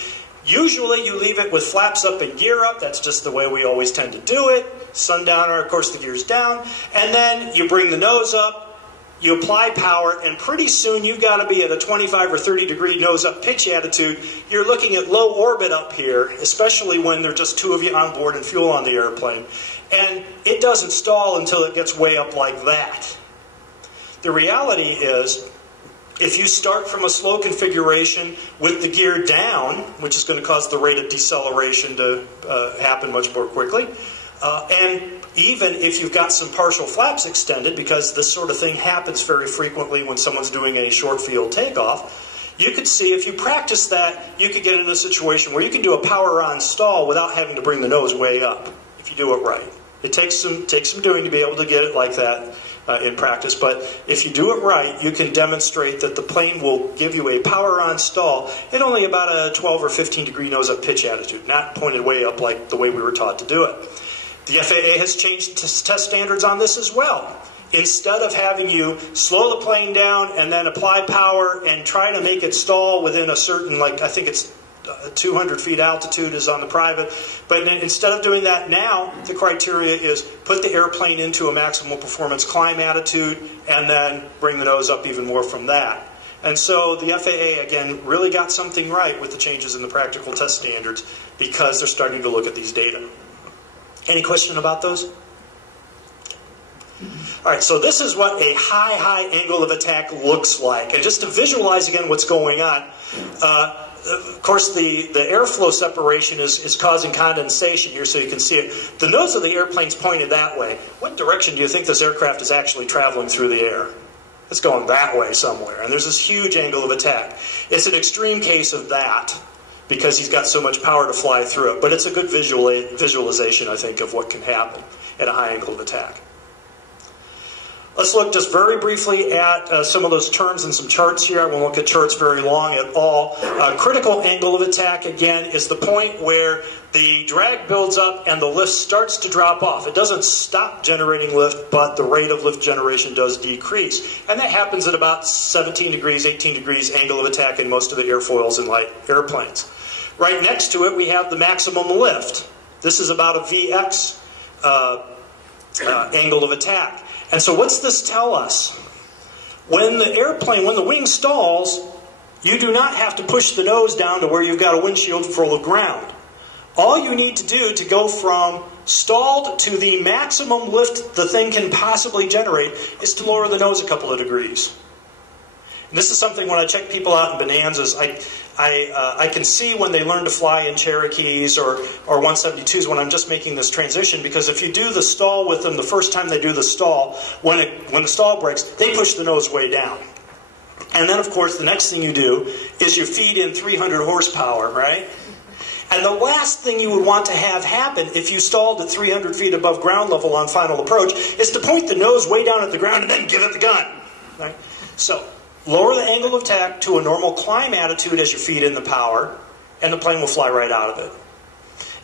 Usually you leave it with flaps up and gear up. That's just the way we always tend to do it. Sundowner, of course, the gear's down. And then you bring the nose up, you apply power, and pretty soon you've got to be at a 25 or 30 degree nose up pitch attitude. You're looking at low orbit up here, especially when there are just 2 of you on board and fuel on the airplane. And it doesn't stall until it gets way up like that. The reality is, if you start from a slow configuration with the gear down, which is going to cause the rate of deceleration to happen much more quickly, and even if you've got some partial flaps extended, because this sort of thing happens very frequently when someone's doing a short field takeoff, you could see if you practice that, you could get in a situation where you can do a power-on stall without having to bring the nose way up, if you do it right. It takes some doing to be able to get it like that in practice, but if you do it right, you can demonstrate that the plane will give you a power-on stall at only about a 12 or 15 degree nose-up pitch attitude, not pointed way up like the way we were taught to do it. The FAA has changed test standards on this as well. instead of having you slow the plane down and then apply power and try to make it stall within a certain, like I think it's 200 feet altitude is on the private. But instead of doing that now, the criteria is put the airplane into a maximum performance climb attitude and then bring the nose up even more from that. And so the FAA, again, really got something right with the changes in the practical test standards because they're starting to look at these data. Any question about those? All right, so this is what a high angle of attack looks like. And just to visualize again what's going on, of course, the airflow separation is causing condensation here, so you can see it. The nose of the airplane's pointed that way. What direction do you think this aircraft is actually traveling through the air? It's going that way somewhere, and there's this huge angle of attack. It's an extreme case of that because he's got so much power to fly through it, but it's a good visualization, I think, of what can happen at a high angle of attack. Let's look just very briefly at some of those terms and some charts here. I won't look at charts very long at all. Critical angle of attack, again, is the point where the drag builds up and the lift starts to drop off. It doesn't stop generating lift, but the rate of lift generation does decrease. And that happens at about 17 degrees, 18 degrees angle of attack in most of the airfoils in light airplanes. Right next to it, we have the maximum lift. This is about a VX angle of attack. And so what's this tell us? When the wing stalls, you do not have to push the nose down to where you've got a windshield full of ground. All you need to do to go from stalled to the maximum lift the thing can possibly generate is to lower the nose a couple of degrees. And this is something when I check people out in Bonanzas, I can see when they learn to fly in Cherokees or 172s when I'm just making this transition, because if you do the stall with them the first time they do the stall, when the stall breaks, they push the nose way down. And then, of course, the next thing you do is you feed in 300 horsepower, right? And the last thing you would want to have happen if you stalled at 300 feet above ground level on final approach is to point the nose way down at the ground and then give it the gun. Right? So, lower the angle of attack to a normal climb attitude as you feed in the power, and the plane will fly right out of it.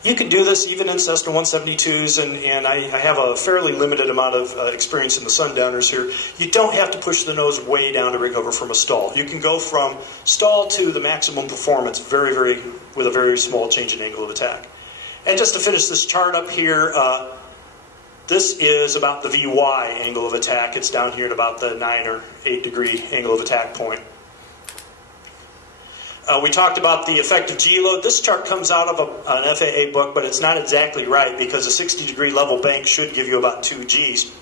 You can do this even in Cessna 172s, and I have a fairly limited amount of experience in the Sundowners here. You don't have to push the nose way down to recover from a stall. You can go from stall to the maximum performance with a very small change in angle of attack. And just to finish this chart up here, this is about the VY angle of attack. It's down here at about the 9 or 8 degree angle of attack point. We talked about the effective G-load. This chart comes out of an FAA book, but it's not exactly right because a 60 degree level bank should give you about 2 Gs.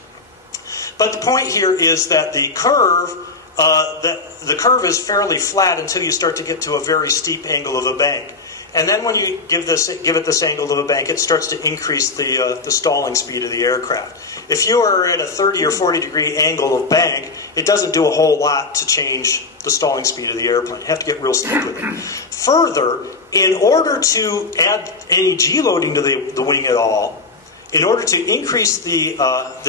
But the point here is that the curve is fairly flat until you start to get to a very steep angle of a bank. And then when you give it this angle of a bank, it starts to increase the stalling speed of the aircraft. If you are at a 30 or 40 degree angle of bank, it doesn't do a whole lot to change the stalling speed of the airplane. You have to get real steep with it. Further, in order to add any G-loading to the wing at all, in order to increase the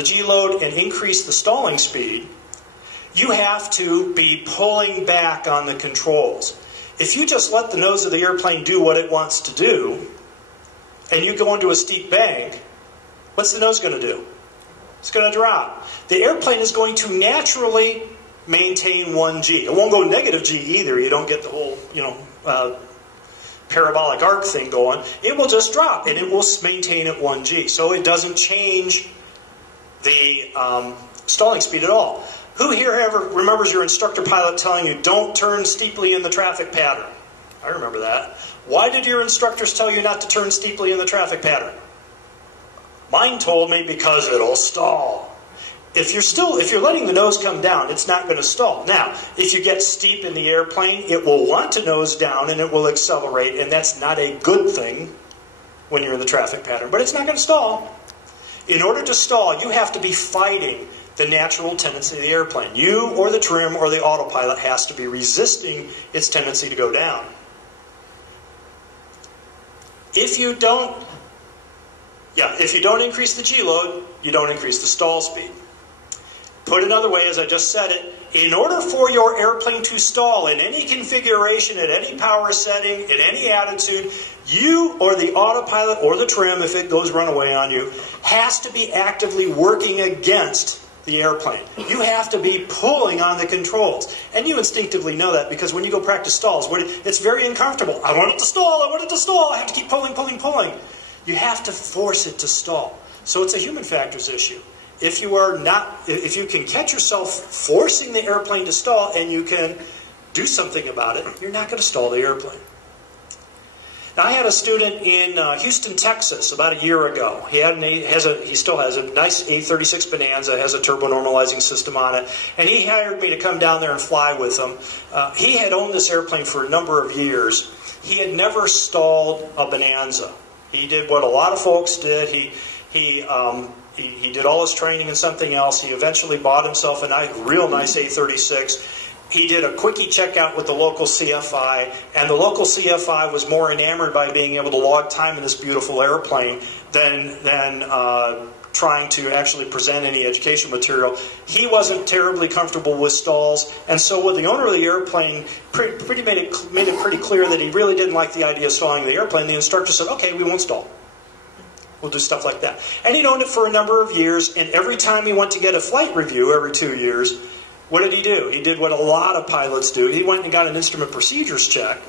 G-load and increase the stalling speed, you have to be pulling back on the controls. If you just let the nose of the airplane do what it wants to do, and you go into a steep bank, what's the nose going to do? It's going to drop. The airplane is going to naturally maintain 1 G. It won't go negative G either. You don't get the whole, parabolic arc thing going. It will just drop, and it will maintain at 1 G. So it doesn't change the stalling speed at all. Who here ever remembers your instructor pilot telling you, don't turn steeply in the traffic pattern? I remember that. Why did your instructors tell you not to turn steeply in the traffic pattern? Mine told me because it'll stall. If you're letting the nose come down, it's not going to stall. Now, if you get steep in the airplane, it will want to nose down and it will accelerate, and that's not a good thing when you're in the traffic pattern. But it's not going to stall. In order to stall, you have to be fighting the natural tendency of the airplane. You or the trim or the autopilot has to be resisting its tendency to go down. If you don't increase the G-load, you don't increase the stall speed. Put another way, as I just said it, in order for your airplane to stall in any configuration, at any power setting, at any attitude, you or the autopilot or the trim, if it goes runaway on you, has to be actively working against the airplane. You have to be pulling on the controls. And you instinctively know that because when you go practice stalls, it's very uncomfortable. I want it to stall, I want it to stall, I have to keep pulling, pulling, pulling. You have to force it to stall. So it's a human factors issue. If you can catch yourself forcing the airplane to stall and you can do something about it, you're not going to stall the airplane. Now, I had a student in Houston, Texas, about a year ago. He still has a nice A36 Bonanza, has a turbo normalizing system on it, and he hired me to come down there and fly with him. He had owned this airplane for a number of years. He had never stalled a Bonanza. He did what a lot of folks did. He did all his training in something else. He eventually bought himself a real nice A36. He did a quickie checkout with the local CFI, and the local CFI was more enamored by being able to log time in this beautiful airplane than trying to actually present any education material. He wasn't terribly comfortable with stalls, and so when the owner of the airplane made it pretty clear that he really didn't like the idea of stalling the airplane, the instructor said, okay, we won't stall. We'll do stuff like that. And he'd owned it for a number of years, and every time he went to get a flight review every 2 years, what did he do? He did what a lot of pilots do. He went and got an instrument procedures check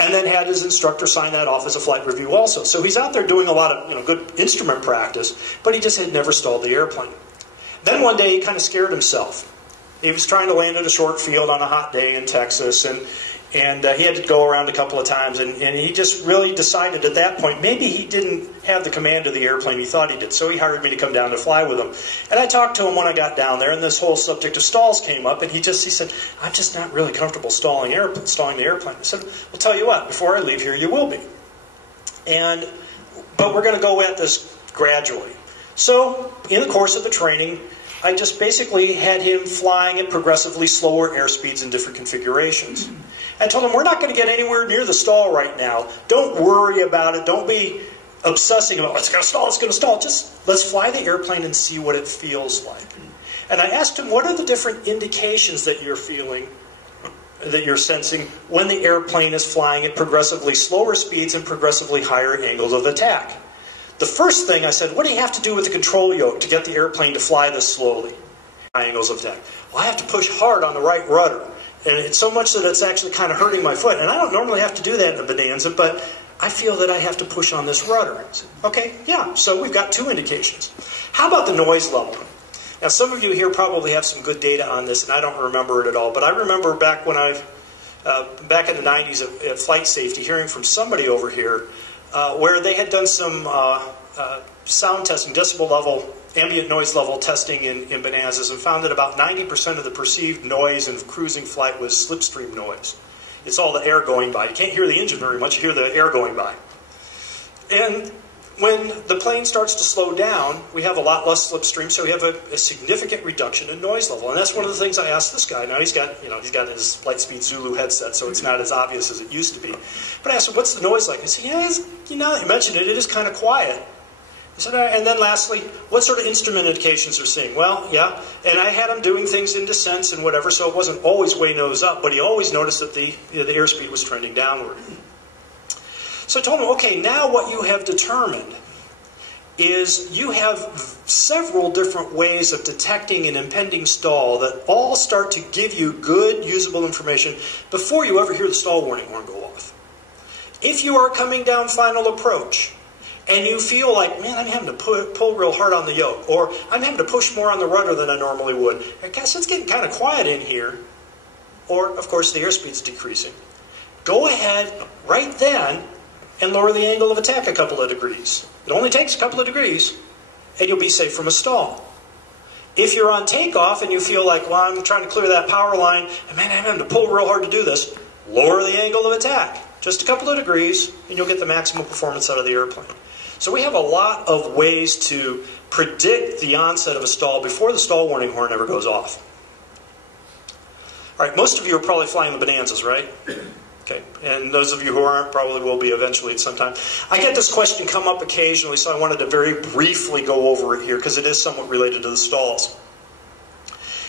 and then had his instructor sign that off as a flight review also. So he's out there doing a lot of good instrument practice, but he just had never stalled the airplane. Then one day he kind of scared himself. He was trying to land at a short field on a hot day in Texas, and he had to go around a couple of times, and he just really decided at that point, maybe he didn't have the command of the airplane he thought he did, so he hired me to come down to fly with him. And I talked to him when I got down there, and this whole subject of stalls came up, and he said, I'm just not really comfortable stalling the airplane. I said, well, tell you what, before I leave here, you will be. But we're going to go at this gradually. So, in the course of the training, I just basically had him flying at progressively slower airspeeds in different configurations. I told him, we're not going to get anywhere near the stall right now. Don't worry about it. Don't be obsessing about, it's going to stall, it's going to stall. Just let's fly the airplane and see what it feels like. And I asked him, what are the different indications that you're feeling, that you're sensing when the airplane is flying at progressively slower speeds and progressively higher angles of attack? The first thing I said, what do you have to do with the control yoke to get the airplane to fly this slowly? Angles of attack. Well, I have to push hard on the right rudder. And it's so much that it's actually kind of hurting my foot. And I don't normally have to do that in a Bonanza, but I feel that I have to push on this rudder. Said, okay, yeah, so we've got two indications. How about the noise level? Now, some of you here probably have some good data on this, and I don't remember it at all. But I remember back when back in the 90s at Flight Safety, hearing from somebody over here where they had done some sound testing, decibel level, ambient noise level testing in Bonanzas, and found that about 90% of the perceived noise in cruising flight was slipstream noise. It's all the air going by. You can't hear the engine very much, you hear the air going by. And when the plane starts to slow down, we have a lot less slipstream, so we have a significant reduction in noise level. And that's one of the things I asked this guy. Now he's got his Lightspeed Zulu headset, so it's not as obvious as it used to be. But I asked him, what's the noise like? He said, yeah, you mentioned it, it is kind of quiet. I said, and then lastly, what sort of instrument indications are seeing? Well, yeah, and I had him doing things in descents and whatever, so it wasn't always way nose up, but he always noticed that the airspeed was trending downward. So I told him, okay, now what you have determined is you have several different ways of detecting an impending stall that all start to give you good, usable information before you ever hear the stall warning horn go off. If you are coming down final approach, and you feel like, man, I'm having to pull real hard on the yoke, or I'm having to push more on the rudder than I normally would. I guess it's getting kind of quiet in here. Or, of course, the airspeed's decreasing. Go ahead right then and lower the angle of attack a couple of degrees. It only takes a couple of degrees, and you'll be safe from a stall. If you're on takeoff and you feel like, well, I'm trying to clear that power line, and man, I'm having to pull real hard to do this, lower the angle of attack. Just a couple of degrees, and you'll get the maximum performance out of the airplane. So we have a lot of ways to predict the onset of a stall before the stall warning horn ever goes off. All right, most of you are probably flying the Bonanzas, right? Okay, and those of you who aren't probably will be eventually at some time. I get this question come up occasionally, so I wanted to very briefly go over it here because it is somewhat related to the stalls.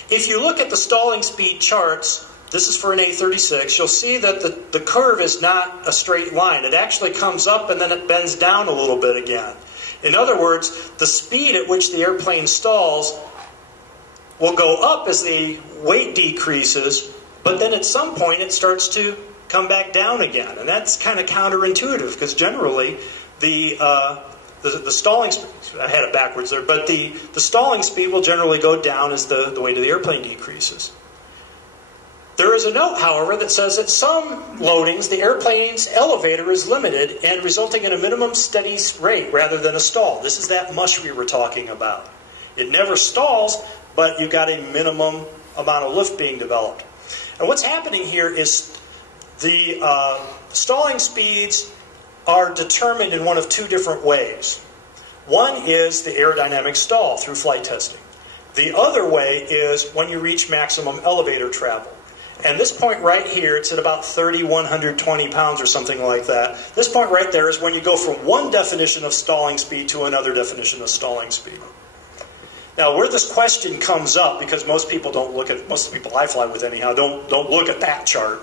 If you look at the stalling speed charts, this is for an A36, you'll see that the curve is not a straight line. It actually comes up and then it bends down a little bit again. In other words, the speed at which the airplane stalls will go up as the weight decreases, but then at some point it starts to come back down again. And that's kind of counterintuitive, because generally the stalling speed, I had it backwards there, but the stalling speed will generally go down as the weight of the airplane decreases. There is a note, however, that says at some loadings, the airplane's elevator is limited and resulting in a minimum steady rate rather than a stall. This is that mush we were talking about. It never stalls, but you've got a minimum amount of lift being developed. And what's happening here is the stalling speeds are determined in one of two different ways. One is the aerodynamic stall through flight testing. The other way is when you reach maximum elevator travel. And this point right here, it's at about 3,120 pounds or something like that. This point right there is when you go from one definition of stalling speed to another definition of stalling speed. Now, where this question comes up, because most people don't look at, most of the people I fly with anyhow, don't look at that chart.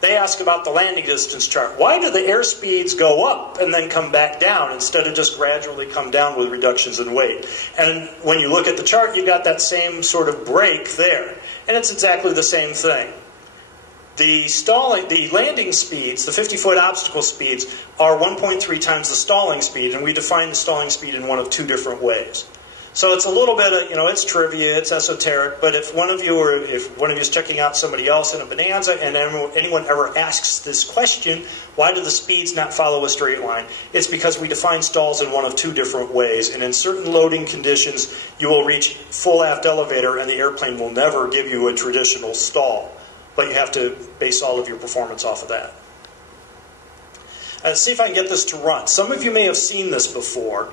They ask about the landing distance chart. Why do the air speeds go up and then come back down instead of just gradually come down with reductions in weight? And when you look at the chart, you've got that same sort of break there. And it's exactly the same thing. The landing speeds, the 50-foot obstacle speeds, are 1.3 times the stalling speed, and we define the stalling speed in one of two different ways. So it's a little bit of, it's trivia, it's esoteric, but if one of you is checking out somebody else in a Bonanza and anyone ever asks this question, why do the speeds not follow a straight line? It's because we define stalls in one of two different ways, and in certain loading conditions, you will reach full aft elevator and the airplane will never give you a traditional stall, but you have to base all of your performance off of that. Let's see if I can get this to run. Some of you may have seen this before.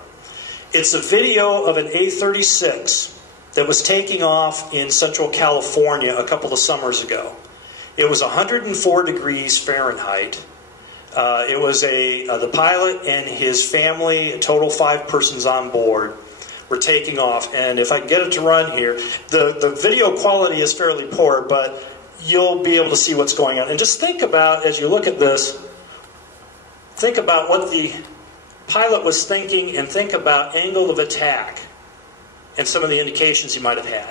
It's a video of an A-36 that was taking off in Central California a couple of summers ago. It was 104 degrees Fahrenheit. It was the pilot and his family, a total 5 persons on board, were taking off. And if I can get it to run here, the video quality is fairly poor, but you'll be able to see what's going on. And just think about, as you look at this, think about what the pilot was thinking and think about angle of attack and some of the indications he might have had.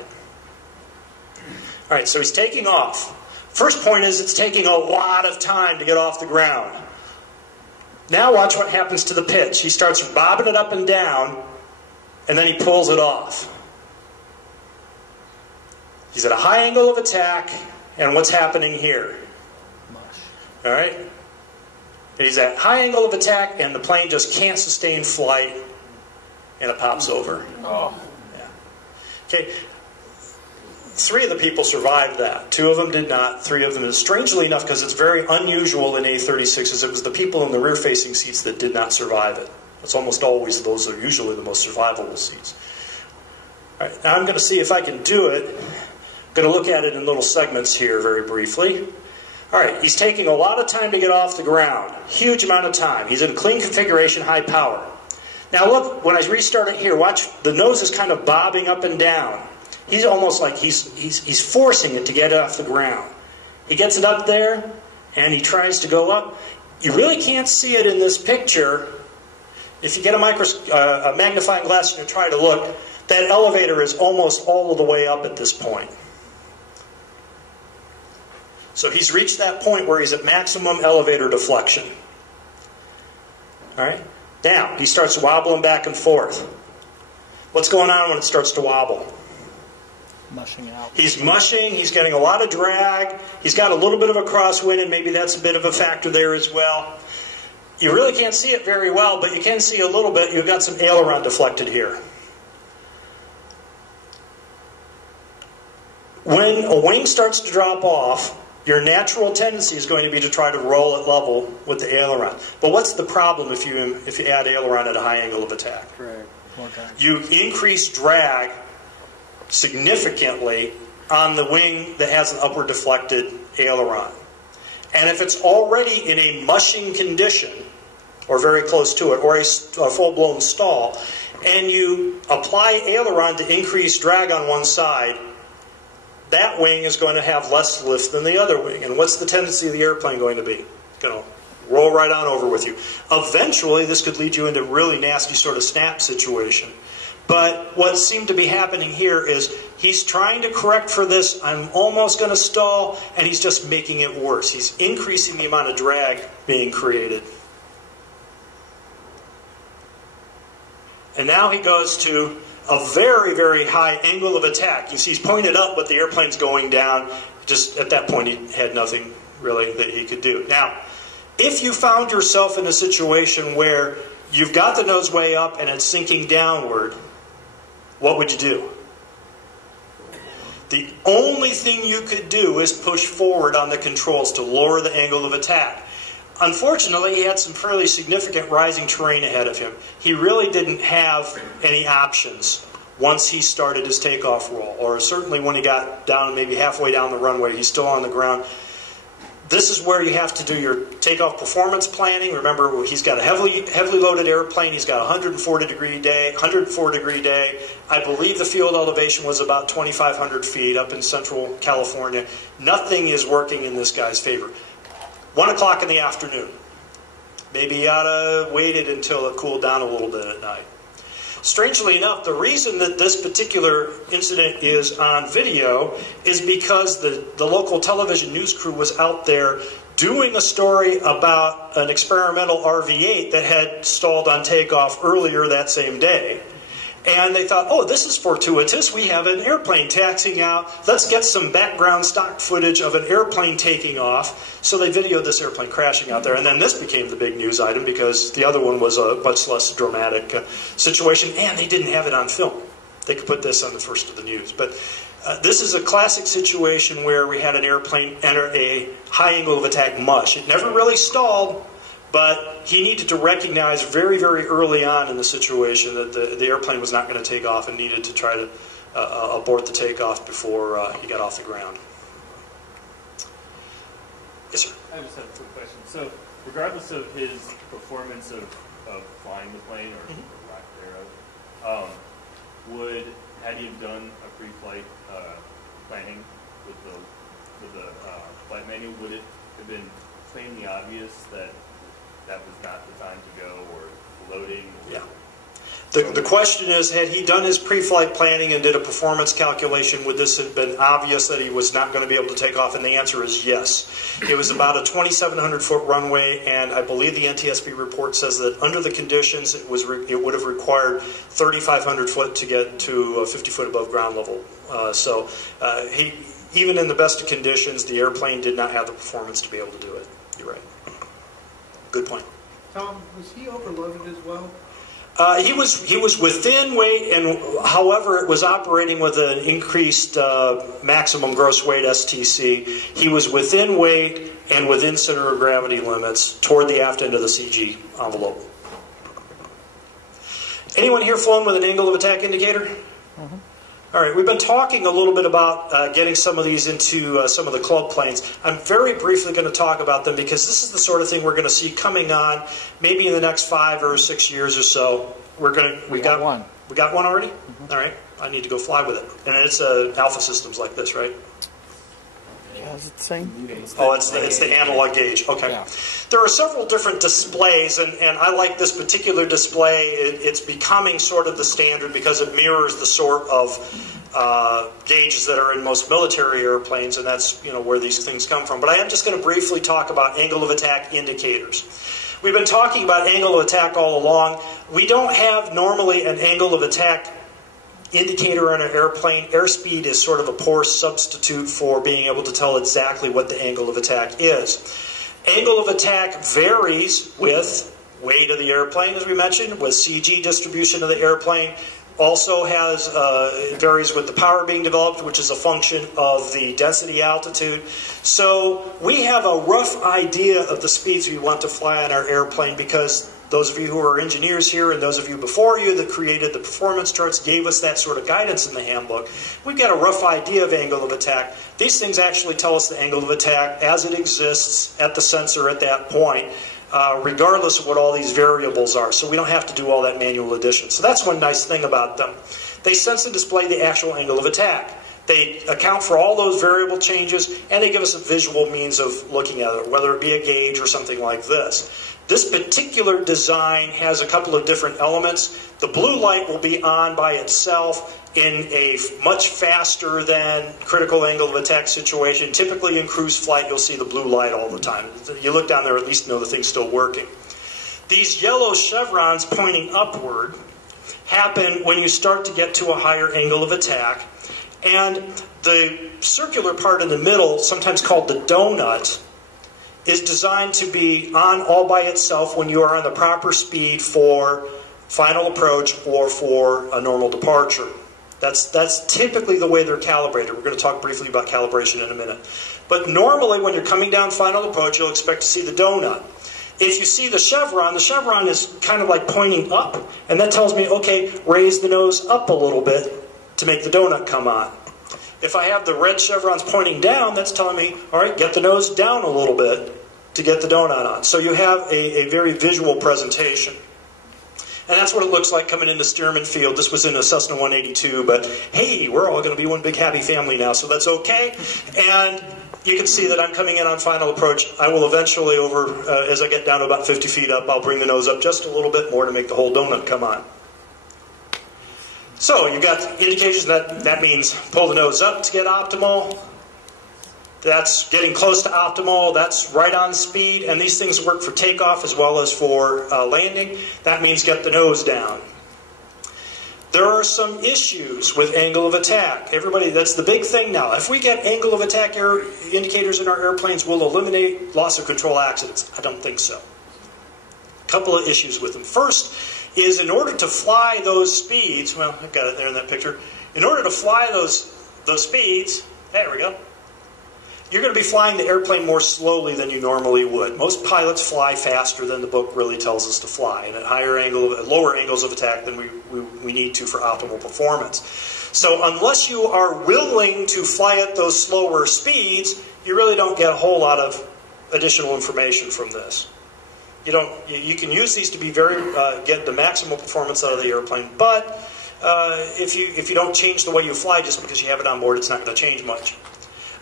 All right, so he's taking off. First point is it's taking a lot of time to get off the ground. Now watch what happens to the pitch. He starts bobbing it up and down, and then he pulls it off. He's at a high angle of attack, and what's happening here? All right? And he's at high angle of attack, and the plane just can't sustain flight, and it pops over. Oh. Yeah. Okay. 3 of the people survived that. 2 of them did not. 3 of them, strangely enough, because it's very unusual in A-36s, it was the people in the rear-facing seats that did not survive it. It's almost always those are usually the most survivable seats. All right, now I'm going to see if I can do it. I'm going to look at it in little segments here very briefly. All right, he's taking a lot of time to get off the ground. Huge amount of time. He's in a clean configuration, high power. Now look, when I restart it here, watch, the nose is kind of bobbing up and down. He's almost like he's forcing it to get off the ground. He gets it up there, and he tries to go up. You really can't see it in this picture. If you get a magnifying glass and you try to look, that elevator is almost all of the way up at this point. So he's reached that point where he's at maximum elevator deflection. All right? Now, he starts wobbling back and forth. What's going on when it starts to wobble? Mushing out. He's mushing, he's getting a lot of drag, he's got a little bit of a crosswind, and maybe that's a bit of a factor there as well. You really can't see it very well, but you can see a little bit. You've got some aileron deflected here. When a wing starts to drop off, your natural tendency is going to be to try to roll it level with the aileron. But what's the problem if you add aileron at a high angle of attack? Correct. Okay. You increase drag significantly on the wing that has an upward deflected aileron. And if it's already in a mushing condition, or very close to it, or a full-blown stall, and you apply aileron to increase drag on one side, that wing is going to have less lift than the other wing. And what's the tendency of the airplane going to be? It's going to roll right on over with you. Eventually, this could lead you into a really nasty sort of snap situation. But what seemed to be happening here is He's trying to correct for this, I'm almost going to stall, and he's just making it worse. He's increasing the amount of drag being created. And now he goes to a very, very high angle of attack. You see he's pointed up, but the airplane's going down. Just at that point, he had nothing really that he could do. Now, if you found yourself in a situation where you've got the nose way up and it's sinking downward, what would you do? The only thing you could do is push forward on the controls to lower the angle of attack. Unfortunately, he had some fairly significant rising terrain ahead of him. He really didn't have any options once he started his takeoff roll, or certainly when he got down maybe halfway down the runway, he's still on the ground. This is where you have to do your takeoff performance planning. Remember, he's got a heavily loaded airplane. He's got a 104 degree day. I believe the field elevation was about 2,500 feet up in central California. Nothing is working in this guy's favor. 1 o'clock in the afternoon. Maybe he ought to waited until it cooled down a little bit at night. Strangely enough, the reason that this particular incident is on video is because the local television news crew was out there doing a story about an experimental RV-8 that had stalled on takeoff earlier that same day. And they thought, oh, this is fortuitous. We have an airplane taxiing out. Let's get some background stock footage of an airplane taking off. So they videoed this airplane crashing out there. And then this became the big news item because the other one was a much less dramatic situation. And they didn't have it on film. They could put this on the first of the news. But this is a classic situation where we had an airplane enter a high angle of attack mush. It never really stalled. But he needed to recognize very, very early on in the situation that the airplane was not going to take off and needed to try to abort the takeoff before he got off the ground. Yes, sir? I just have a quick question. So, regardless of his performance of flying the plane, or lack thereof, had he have done a pre-flight planning with the flight manual, would it have been plainly obvious that that was not the time to go, or loading? Yeah. The question is, had he done his pre-flight planning and did a performance calculation, would this have been obvious that he was not going to be able to take off? And the answer is yes. It was about a 2,700-foot runway, and I believe the NTSB report says that under the conditions, it would have required 3,500 foot to get to 50 foot above ground level. Even in the best of conditions, the airplane did not have the performance to be able to do it. You're right. Good point. Tom, was he overloaded as well? He was within weight, and however it was operating with an increased maximum gross weight STC. He was within weight and within center of gravity limits toward the aft end of the CG envelope. Anyone here flown with an angle of attack indicator? Mm-hmm. All right, we've been talking a little bit about getting some of these into some of the club planes. I'm very briefly going to talk about them because this is the sort of thing we're going to see coming on maybe in the next 5 or 6 years or so. We got one. We got one already? Mm-hmm. All right, I need to go fly with it. And it's Alpha Systems like this, right? Yeah, is it the same? Oh, it's the analog gauge. Okay. Yeah. There are several different displays, and I like this particular display. It's becoming sort of the standard because it mirrors the sort of gauges that are in most military airplanes, and that's where these things come from. But I am just going to briefly talk about angle of attack indicators. We've been talking about angle of attack all along. We don't have normally an angle of attack indicator on an airplane. Airspeed is sort of a poor substitute for being able to tell exactly what the angle of attack is. Angle of attack varies with weight of the airplane, as we mentioned, with CG distribution of the airplane. Also varies with the power being developed, which is a function of the density altitude. So we have a rough idea of the speeds we want to fly on our airplane because those of you who are engineers here and those of you before you that created the performance charts gave us that sort of guidance in the handbook. We've got a rough idea of angle of attack. These things actually tell us the angle of attack as it exists at the sensor at that point, regardless of what all these variables are. So we don't have to do all that manual addition. So that's one nice thing about them. They sense and display the actual angle of attack. They account for all those variable changes, and they give us a visual means of looking at it, whether it be a gauge or something like this. This particular design has a couple of different elements. The blue light will be on by itself, in a much faster than critical angle of attack situation. Typically in cruise flight, you'll see the blue light all the time. You look down there, at least know the thing's still working. These yellow chevrons pointing upward happen when you start to get to a higher angle of attack. And the circular part in the middle, sometimes called the donut, is designed to be on all by itself when you are on the proper speed for final approach or for a normal departure. That's typically the way they're calibrated. We're going to talk briefly about calibration in a minute. But normally when you're coming down final approach, you'll expect to see the donut. If you see the chevron is kind of like pointing up, and that tells me, okay, raise the nose up a little bit to make the donut come on. If I have the red chevrons pointing down, that's telling me, all right, get the nose down a little bit to get the donut on. So you have a very visual presentation. And that's what it looks like coming into Stearman Field. This was in a Cessna 182, but hey, we're all going to be one big happy family now, so that's okay. And you can see that I'm coming in on final approach. I will eventually, as I get down to about 50 feet up, I'll bring the nose up just a little bit more to make the whole donut come on. So you've got indications that means pull the nose up to get optimal. That's getting close to optimal. That's right on speed. And these things work for takeoff as well as for landing. That means get the nose down. There are some issues with angle of attack. Everybody, that's the big thing now. If we get angle of attack indicators in our airplanes, we'll eliminate loss of control accidents. I don't think so. A couple of issues with them. First is in order to fly those speeds, well, I've got it there in that picture. In order to fly those speeds, there we go, you're going to be flying the airplane more slowly than you normally would. Most pilots fly faster than the book really tells us to fly, and at lower angles of attack than we need to for optimal performance. So unless you are willing to fly at those slower speeds, you really don't get a whole lot of additional information from this. You can use these to be get the maximum performance out of the airplane, but if you don't change the way you fly just because you have it on board, it's not going to change much.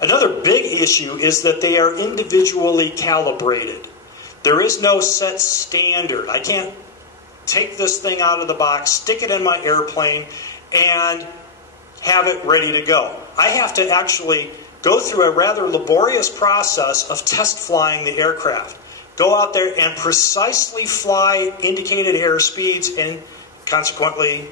Another big issue is that they are individually calibrated. There is no set standard. I can't take this thing out of the box, stick it in my airplane, and have it ready to go. I have to actually go through a rather laborious process of test flying the aircraft. Go out there and precisely fly indicated airspeeds and consequently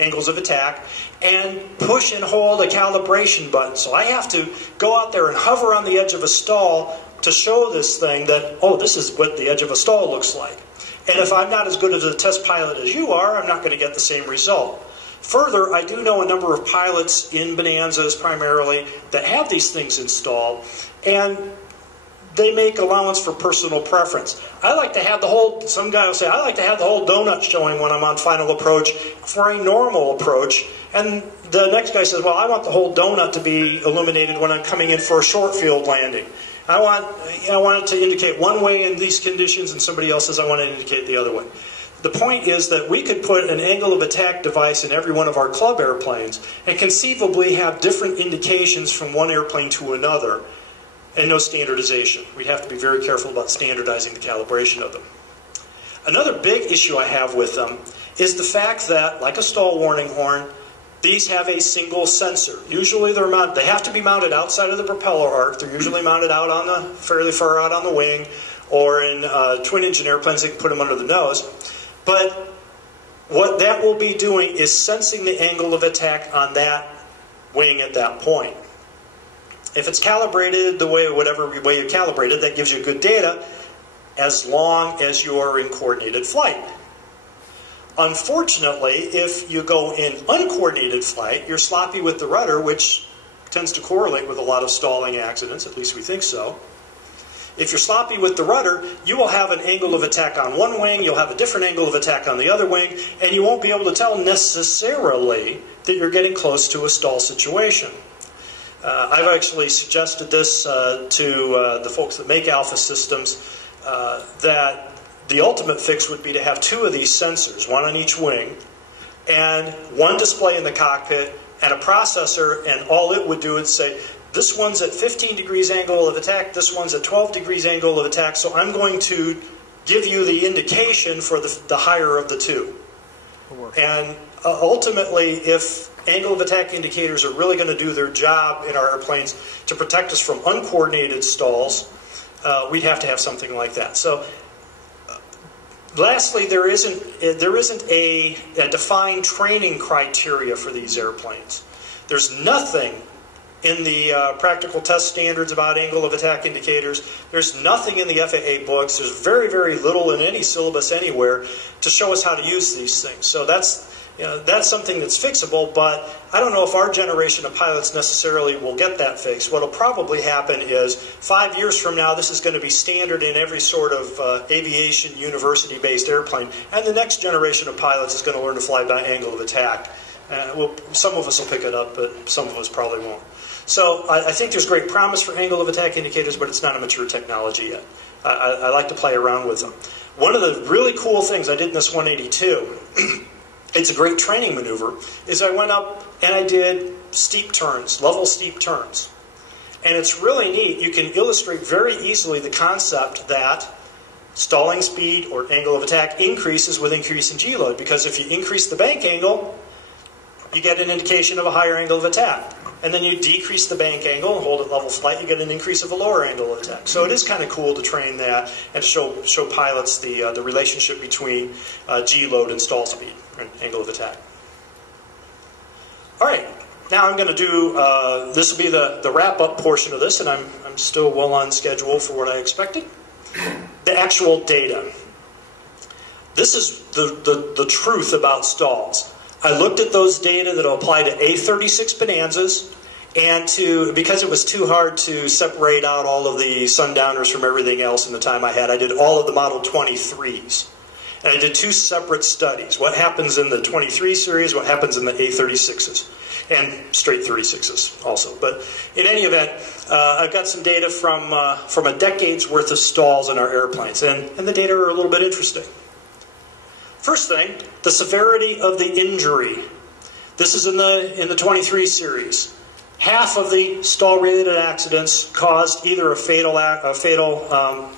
angles of attack, and push and hold a calibration button. So I have to go out there and hover on the edge of a stall to show this thing that, oh, this is what the edge of a stall looks like. And if I'm not as good as a test pilot as you are, I'm not going to get the same result. Further, I do know a number of pilots in Bonanzas primarily that have these things installed, and they make allowance for personal preference. I like to have some guy will say, I like to have the whole donut showing when I'm on final approach for a normal approach. And the next guy says, well, I want the whole donut to be illuminated when I'm coming in for a short field landing. I want it to indicate one way in these conditions, and somebody else says I want it to indicate the other way. The point is that we could put an angle of attack device in every one of our club airplanes and conceivably have different indications from one airplane to another, and no standardization. We'd have to be very careful about standardizing the calibration of them. Another big issue I have with them is the fact that, like a stall warning horn, these have a single sensor. Usually they have to be mounted outside of the propeller arc. They're usually mounted out fairly far out on the wing, or in twin engine airplanes, they can put them under the nose. But what that will be doing is sensing the angle of attack on that wing at that point. If it's calibrated whatever way you calibrate it, that gives you good data as long as you're in coordinated flight. Unfortunately, if you go in uncoordinated flight, you're sloppy with the rudder, which tends to correlate with a lot of stalling accidents, at least we think so. If you're sloppy with the rudder, you will have an angle of attack on one wing, you'll have a different angle of attack on the other wing, and you won't be able to tell necessarily that you're getting close to a stall situation. I've actually suggested this to the folks that make Alpha systems, that the ultimate fix would be to have two of these sensors, one on each wing, and one display in the cockpit, and a processor, and all it would do is say, this one's at 15 degrees angle of attack, this one's at 12 degrees angle of attack, so I'm going to give you the indication for the higher of the two. And ultimately, if angle of attack indicators are really going to do their job in our airplanes to protect us from uncoordinated stalls, we'd have to have something like that. So, lastly, there isn't a defined training criteria for these airplanes. There's nothing in the practical test standards about angle of attack indicators. There's nothing in the FAA books. There's very, very little in any syllabus anywhere to show us how to use these things. So that's something that's fixable, but I don't know if our generation of pilots necessarily will get that fixed. What will probably happen is 5 years from now, this is going to be standard in every sort of aviation university-based airplane, and the next generation of pilots is going to learn to fly by angle of attack. Some of us will pick it up, but some of us probably won't. So I think there's great promise for angle of attack indicators, but it's not a mature technology yet. I like to play around with them. One of the really cool things I did in this 182, it's a great training maneuver, is I went up and I did steep turns, level steep turns. And it's really neat. You can illustrate very easily the concept that stalling speed or angle of attack increases with increase in G-load, because if you increase the bank angle, you get an indication of a higher angle of attack. And then you decrease the bank angle and hold it level flight, you get an increase of a lower angle of attack. So it is kind of cool to train that and to show pilots the relationship between G-load and stall speed, and angle of attack. All right, now I'm going to do, this will be the wrap-up portion of this, and I'm still well on schedule for what I expected. The actual data. This is the truth about stalls. I looked at those data that apply to A36 Bonanzas, and because it was too hard to separate out all of the sundowners from everything else in the time I had, I did all of the Model 23s. And I did two separate studies. What happens in the 23 series, what happens in the A36s, and straight 36s also. But in any event, I've got some data from a decade's worth of stalls in our airplanes, and the data are a little bit interesting. First thing, the severity of the injury. This is in the 23 series. Half of the stall-related accidents caused either a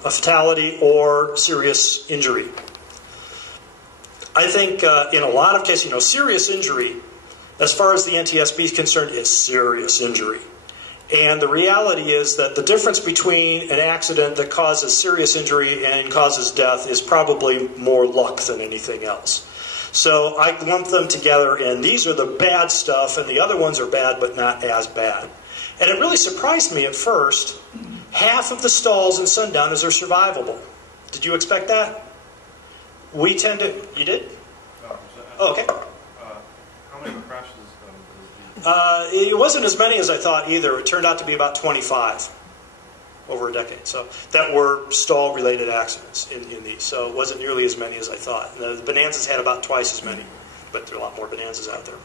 fatality or serious injury. I think in a lot of cases, serious injury, as far as the NTSB is concerned, is serious injury. And the reality is that the difference between an accident that causes serious injury and causes death is probably more luck than anything else. So I lump them together, and these are the bad stuff, and the other ones are bad but not as bad. And it really surprised me at first. Half of the stalls in sundowners are survivable. Did you expect that? We tend to... You did? Oh, okay. How many crashes? It wasn't as many as I thought either. It turned out to be about 25 over a decade. So that were stall-related accidents in these. So it wasn't nearly as many as I thought. The Bonanzas had about twice as many, but there are a lot more Bonanzas out there.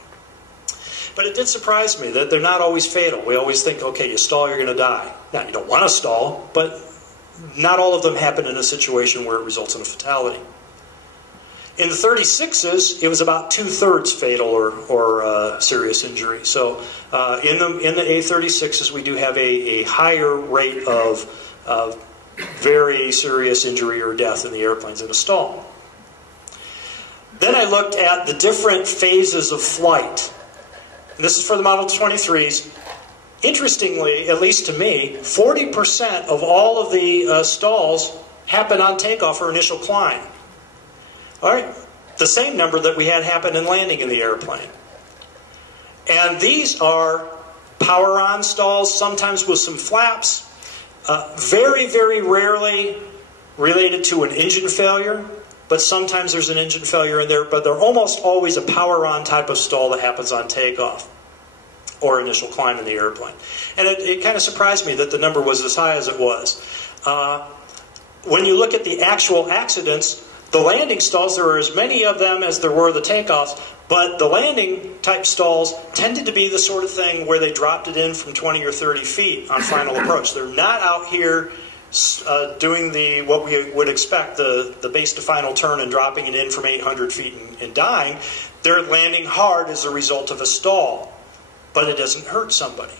But it did surprise me that they're not always fatal. We always think, okay, you stall, you're going to die. Now, you don't want to stall, but not all of them happen in a situation where it results in a fatality. In the 36s, it was about 2/3 fatal or serious injury. So in the A36s, we do have a higher rate of very serious injury or death in the airplanes in a stall. Then I looked at the different phases of flight. And this is for the Model 23s. Interestingly, at least to me, 40% of all of the stalls happen on takeoff or initial climb. All right, the same number that we had happen in landing in the airplane. And these are power-on stalls, sometimes with some flaps, very, very rarely related to an engine failure, but sometimes there's an engine failure in there, but they're almost always a power-on type of stall that happens on takeoff or initial climb in the airplane. And it kind of surprised me that the number was as high as it was. When you look at the actual accidents, the landing stalls, there are as many of them as there were the takeoffs, but the landing type stalls tended to be the sort of thing where they dropped it in from 20 or 30 feet on final approach. They're not out here doing what we would expect, the base to final turn and dropping it in from 800 feet and dying. They're landing hard as a result of a stall, but it doesn't hurt somebody.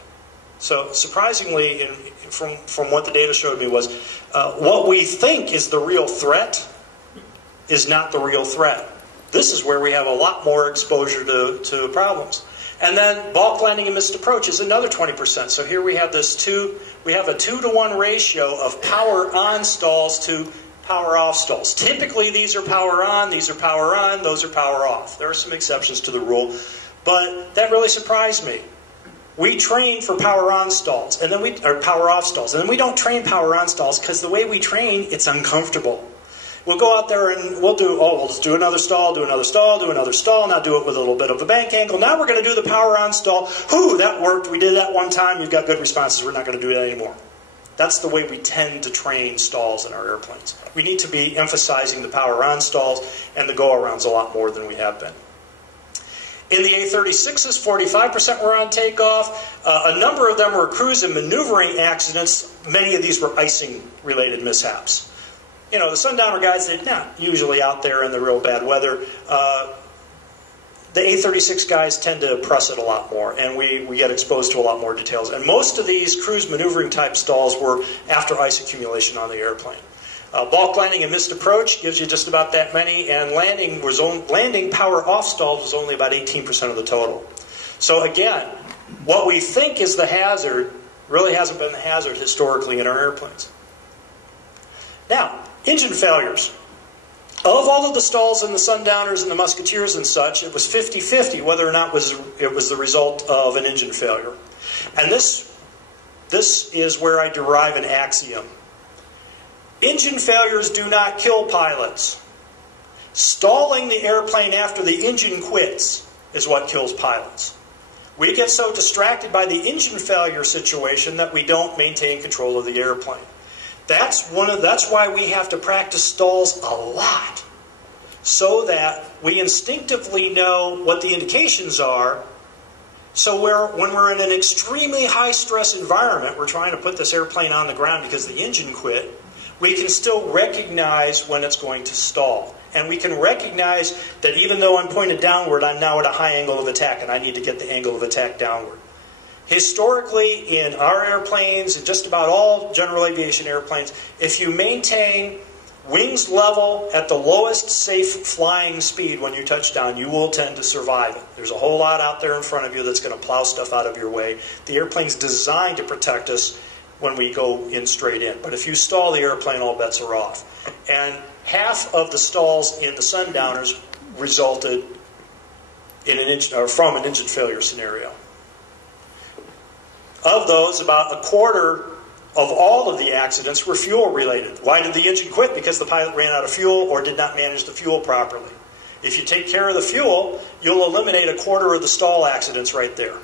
So surprisingly, from what the data showed me was, what we think is the real threat is not the real threat. This is where we have a lot more exposure to problems. And then bulk landing and missed approach is another 20%. So here we have this we have a 2-to-1 ratio of power on stalls to power off stalls. Typically these are power on, these are power on, those are power off. There are some exceptions to the rule, but that really surprised me. We train for power on stalls, and then or power off stalls, and then we don't train power on stalls because the way we train, it's uncomfortable. We'll go out there and we'll just do another stall, do another stall, do another stall, now do it with a little bit of a bank angle. Now we're going to do the power on stall. Whew, that worked. We did that one time. You've got good responses. We're not going to do that anymore. That's the way we tend to train stalls in our airplanes. We need to be emphasizing the power on stalls and the go-arounds a lot more than we have been. In the A36s, 45% were on takeoff. A number of them were cruise and maneuvering accidents. Many of these were icing-related mishaps. You know, the sundowner guys, they're not usually out there in the real bad weather. The A36 guys tend to press it a lot more, and we get exposed to a lot more details. And most of these cruise maneuvering type stalls were after ice accumulation on the airplane. Bulk landing and missed approach gives you just about that many, and landing power off stalls was only about 18% of the total. So again, what we think is the hazard really hasn't been the hazard historically in our airplanes. Now, engine failures. Of all of the stalls in the Sundowners and the Musketeers and such, it was 50-50 whether or not it was the result of an engine failure. And this is where I derive an axiom. Engine failures do not kill pilots. Stalling the airplane after the engine quits is what kills pilots. We get so distracted by the engine failure situation that we don't maintain control of the airplane. That's why we have to practice stalls a lot, so that we instinctively know what the indications are. So when we're in an extremely high stress environment, we're trying to put this airplane on the ground because the engine quit, we can still recognize when it's going to stall. And we can recognize that even though I'm pointed downward, I'm now at a high angle of attack, and I need to get the angle of attack downward. Historically, in our airplanes, and just about all general aviation airplanes, if you maintain wings level at the lowest safe flying speed when you touch down, you will tend to survive it. There's a whole lot out there in front of you that's going to plow stuff out of your way. The airplane's designed to protect us when we go in straight in. But if you stall the airplane, all bets are off. And half of the stalls in the Sundowners resulted in from an engine failure scenario. Of those, about a quarter of all of the accidents were fuel related. Why did the engine quit? Because the pilot ran out of fuel or did not manage the fuel properly. If you take care of the fuel, you'll eliminate a quarter of the stall accidents right there.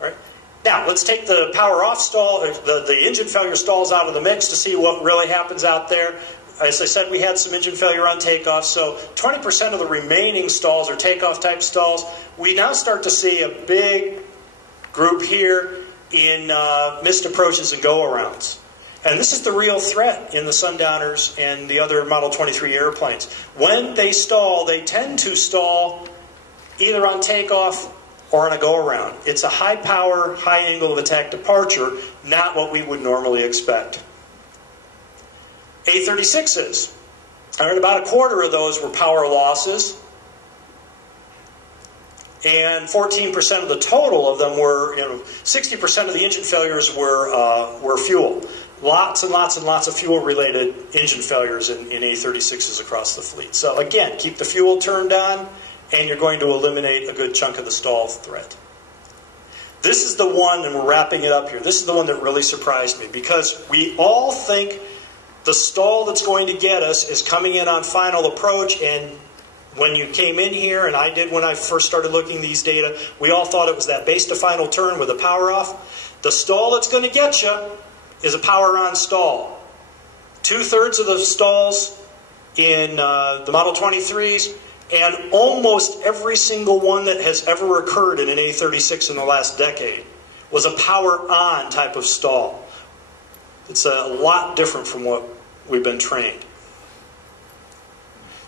All right. Now, let's take the power off stall, the engine failure stalls out of the mix to see what really happens out there. As I said, we had some engine failure on takeoff, so 20% of the remaining stalls are takeoff type stalls. We now start to see a big group here in missed approaches and go-arounds. And this is the real threat in the Sundowners and the other Model 23 airplanes. When they stall, they tend to stall either on takeoff or on a go-around. It's a high-power, high-angle of attack departure, not what we would normally expect. A36s. I heard about a quarter of those were power losses, and 14% of the total of them were, 60% of the engine failures were fuel. Lots and lots and lots of fuel-related engine failures in A36s across the fleet. So again, keep the fuel turned on, and you're going to eliminate a good chunk of the stall threat. This is the one, and we're wrapping it up here, this is the one that really surprised me, because we all think the stall that's going to get us is coming in on final approach, and when you came in here, and I did when I first started looking at these data, we all thought it was that base to final turn with a power off. The stall that's going to get you is a power on stall. 2/3 of the stalls in the Model 23s, and almost every single one that has ever occurred in an A36 in the last decade was a power on type of stall. It's a lot different from what we've been trained.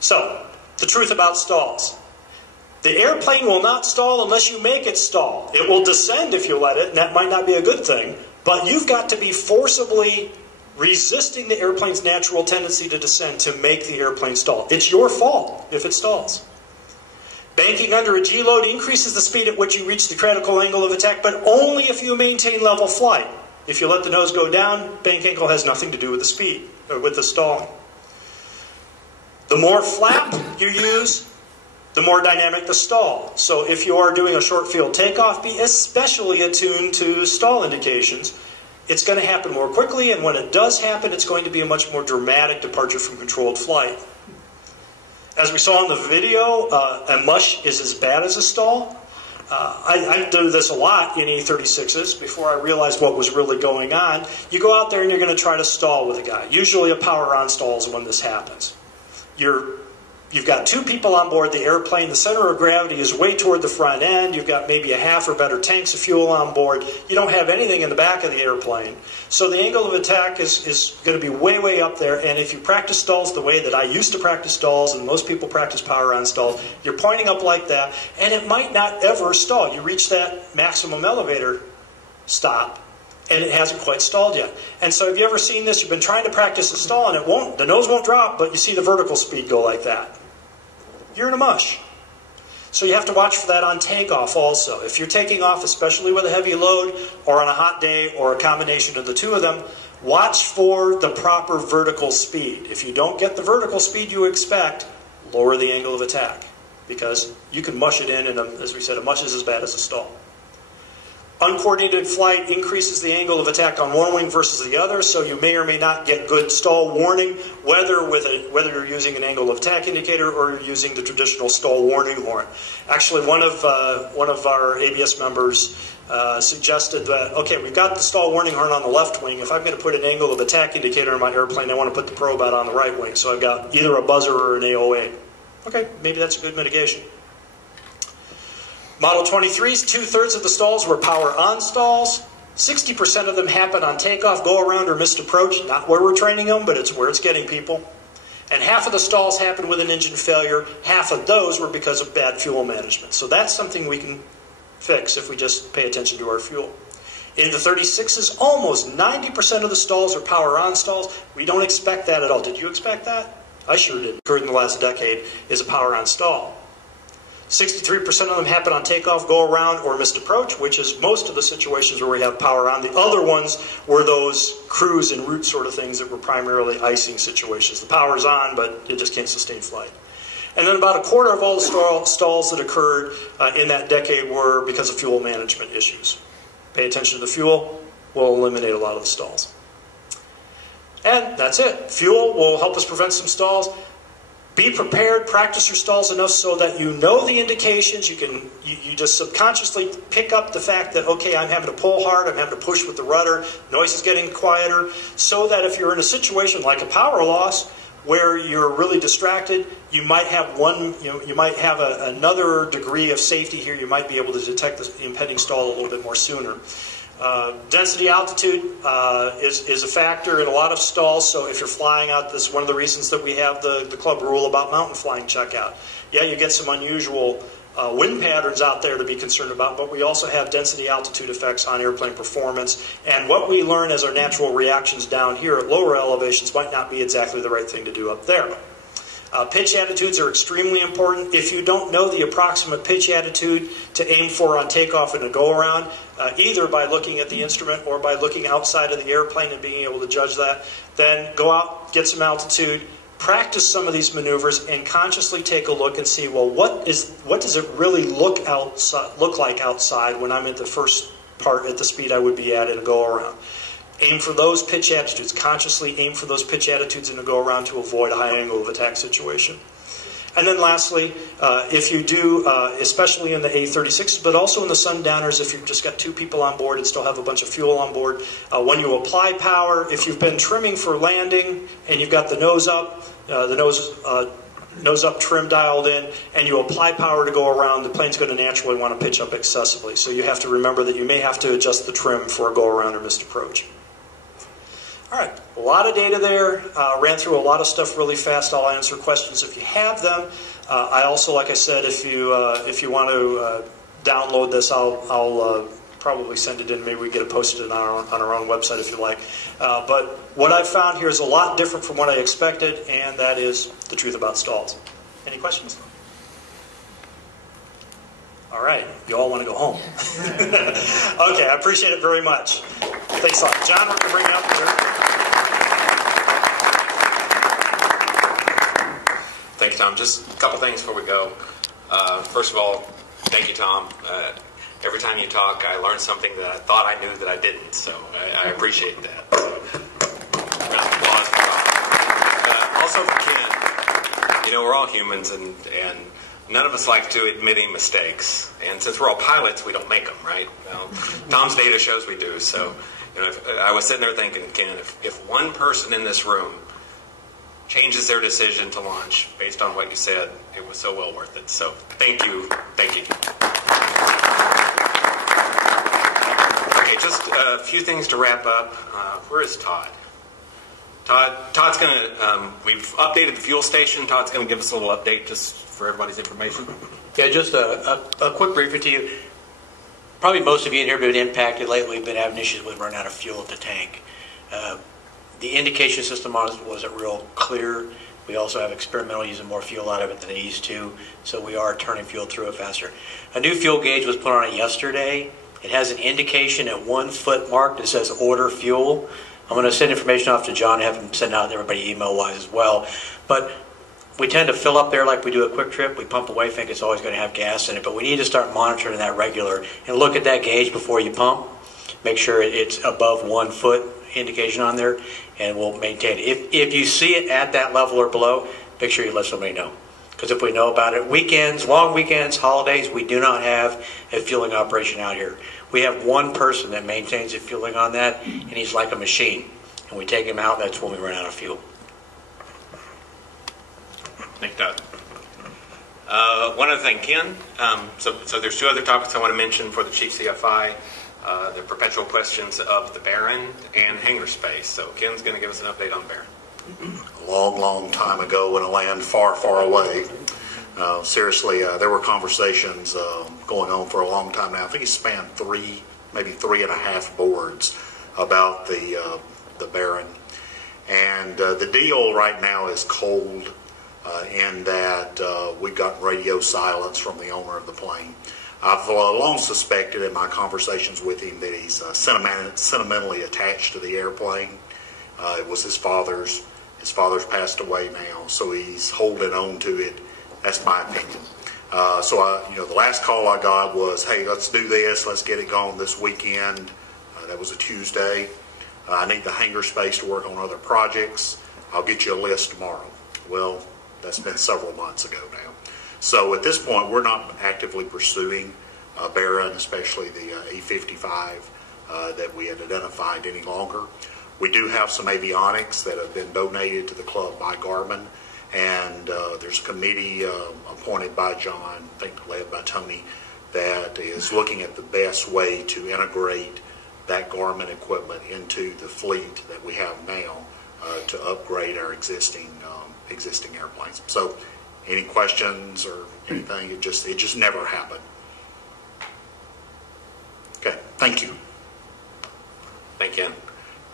So, the truth about stalls. The airplane will not stall unless you make it stall. It will descend if you let it, and that might not be a good thing, but you've got to be forcibly resisting the airplane's natural tendency to descend to make the airplane stall. It's your fault if it stalls. Banking under a G-load increases the speed at which you reach the critical angle of attack, but only if you maintain level flight. If you let the nose go down, bank angle has nothing to do with the speed, or with the stalling. The more flap you use, the more dynamic the stall. So if you are doing a short field takeoff, be especially attuned to stall indications. It's going to happen more quickly, and when it does happen, it's going to be a much more dramatic departure from controlled flight. As we saw in the video, a mush is as bad as a stall. I do this a lot in E36s before I realized what was really going on. You go out there and you're going to try to stall with a guy. Usually a power-on stall is when this happens. You've got two people on board the airplane. The center of gravity is way toward the front end. You've got maybe a half or better tanks of fuel on board. You don't have anything in the back of the airplane. So the angle of attack is going to be way, way up there. And if you practice stalls the way that I used to practice stalls, and most people practice power-on stalls, you're pointing up like that, and it might not ever stall. You reach that maximum elevator stop, and it hasn't quite stalled yet. And so have you ever seen this? You've been trying to practice a stall, and the nose won't drop, but you see the vertical speed go like that. You're in a mush. So you have to watch for that on takeoff also. If you're taking off, especially with a heavy load, or on a hot day, or a combination of the two of them, watch for the proper vertical speed. If you don't get the vertical speed you expect, lower the angle of attack, because you can mush it in, and as we said, a mush is as bad as a stall. Uncoordinated flight increases the angle of attack on one wing versus the other, so you may or may not get good stall warning, whether you're using an angle of attack indicator or you're using the traditional stall warning horn. Actually, one of our ABS members suggested that, okay, we've got the stall warning horn on the left wing. If I'm going to put an angle of attack indicator in my airplane, I want to put the probe out on the right wing, so I've got either a buzzer or an AOA. Okay, maybe that's a good mitigation. Model 23's 2/3 of the stalls were power-on stalls. 60% of them happen on takeoff, go-around, or missed approach. Not where we're training them, but it's where it's getting people. And half of the stalls happened with an engine failure. Half of those were because of bad fuel management. So that's something we can fix if we just pay attention to our fuel. In the 36s, almost 90% of the stalls are power-on stalls. We don't expect that at all. Did you expect that? I sure did. Occurred in the last decade is a power-on stall. 63% of them happen on takeoff, go around, or missed approach, which is most of the situations where we have power on. The other ones were those cruise and route sort of things that were primarily icing situations. The power's on, but it just can't sustain flight. And then about a quarter of all the stalls that occurred in that decade were because of fuel management issues. Pay attention to the fuel, we'll eliminate a lot of the stalls. And that's it. Fuel will help us prevent some stalls. Be prepared, practice your stalls enough so that you know the indications. You just subconsciously pick up the fact that, okay, I'm having to pull hard, I'm having to push with the rudder, noise is getting quieter, so that if you're in a situation like a power loss where you're really distracted, you might have another degree of safety here. You might be able to detect the impending stall a little bit more sooner. Density altitude is a factor in a lot of stalls, so if you're flying out, this is one of the reasons that we have the club rule about mountain flying checkout. Yeah, you get some unusual wind patterns out there to be concerned about, but we also have density altitude effects on airplane performance, and what we learn as our natural reactions down here at lower elevations might not be exactly the right thing to do up there. Pitch attitudes are extremely important. If you don't know the approximate pitch attitude to aim for on takeoff and a go-around, either by looking at the instrument or by looking outside of the airplane and being able to judge that, then go out, get some altitude, practice some of these maneuvers, and consciously take a look and see, well, what does it really look like outside when I'm at the first part at the speed I would be at in a go-around. Aim for those pitch attitudes. Consciously aim for those pitch attitudes in a go-around to avoid a high angle of attack situation. And then lastly, if you do, especially in the A36s, but also in the sundowners, if you've just got two people on board and still have a bunch of fuel on board, when you apply power, if you've been trimming for landing and you've got the nose up, nose up trim dialed in, and you apply power to go around, the plane's going to naturally want to pitch up excessively. So you have to remember that you may have to adjust the trim for a go-around or missed approach. All right, a lot of data there. Ran through a lot of stuff really fast. I'll answer questions if you have them. I also, like I said, if you want to download this, I'll probably send it in. Maybe we get it posted on our own website if you like. But what I've found here is a lot different from what I expected, and that is the truth about stalls. Any questions? All right, you all want to go home. Okay, I appreciate it very much. Thanks a lot. John, we're going to bring you up here. Thank you, Tom. Just a couple things before we go. First of all, thank you, Tom. Every time you talk, I learn something that I thought I knew that I didn't, so I appreciate that. Round of applause for Tom. Also for Ken. You know, we're all humans, and none of us like to admitting mistakes. And since we're all pilots, we don't make them, right? Well, Tom's data shows we do. So, you know, I was sitting there thinking, Ken, if one person in this room changes their decision to launch based on what you said, it was so well worth it. So, thank you. Thank you. Okay, just a few things to wrap up. Where is Todd? Todd's going to, we've updated the fuel station. Todd's going to give us a little update just for everybody's information. Yeah, just a quick briefing to you. Probably most of you in here have been impacted lately. We've been having issues with running out of fuel at the tank. The indication system on it wasn't real clear. We also have experimental using more fuel out of it than it used to, so we are turning fuel through it faster. A new fuel gauge was put on it yesterday. It has an indication at 1 foot mark that says order fuel. I'm going to send information off to John and have him send out to everybody email-wise as well. But we tend to fill up there like we do a quick trip. We pump away, think it's always going to have gas in it, but we need to start monitoring that regular and look at that gauge before you pump. Make sure it's above 1 foot indication on there, and we'll maintain it. If you see it at that level or below, make sure you let somebody know. Because if we know about it, weekends, long weekends, holidays, we do not have a fueling operation out here. We have one person that maintains the fueling on that, and he's like a machine. And we take him out, that's when we run out of fuel. Thank you, Todd. One other thing, Ken. So there's two other topics I want to mention for the Chief CFI. The perpetual questions of the Baron and hangar space. So Ken's going to give us an update on Baron. A long, long time ago in a land far, far away. Seriously, there were conversations going on for a long time now. I think it spanned maybe 3.5 boards about the Baron. And the deal right now is cold in that we've got radio silence from the owner of the plane. I've long suspected in my conversations with him that he's sentimentally attached to the airplane. It was his father's. His father's passed away now, so he's holding on to it. That's my opinion. The last call I got was, hey, let's do this. Let's get it going this weekend. That was a Tuesday. I need the hangar space to work on other projects. I'll get you a list tomorrow. Well, that's been several months ago now. So at this point, we're not actively pursuing Baron, especially the E55 that we had identified any longer. We do have some avionics that have been donated to the club by Garmin, and there's a committee appointed by John, I think led by Tony, that is looking at the best way to integrate that Garmin equipment into the fleet that we have now to upgrade our existing airplanes. So, any questions or anything? It just never happened. Okay, thank you. Thank you.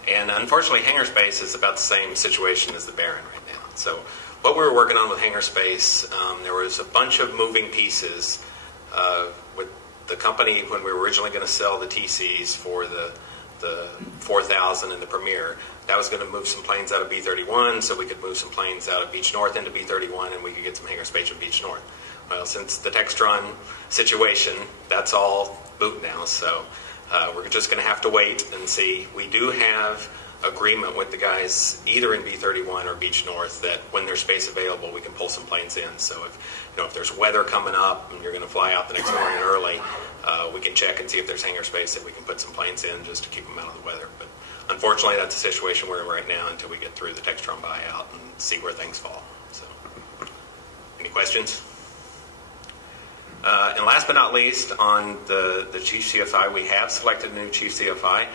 And unfortunately, hangar space is about the same situation as the Baron right now. So what we were working on with hangar space, there was a bunch of moving pieces with the company when we were originally going to sell the TCs for the 4000 and the Premier. That was going to move some planes out of B-31 so we could move some planes out of Beach North into B-31 and we could get some hangar space from Beach North. Well, since the Textron situation, that's all moot now. So we're just going to have to wait and see. We do have agreement with the guys either in B-31 or Beach North that when there's space available, we can pull some planes in. So if there's weather coming up and you're going to fly out the next morning early, we can check and see if there's hangar space that we can put some planes in just to keep them out of the weather. But unfortunately, that's a situation we're in right now until we get through the Textron buyout and see where things fall. So, any questions? And last but not least, on the Chief CFI, we have selected a new Chief CFI.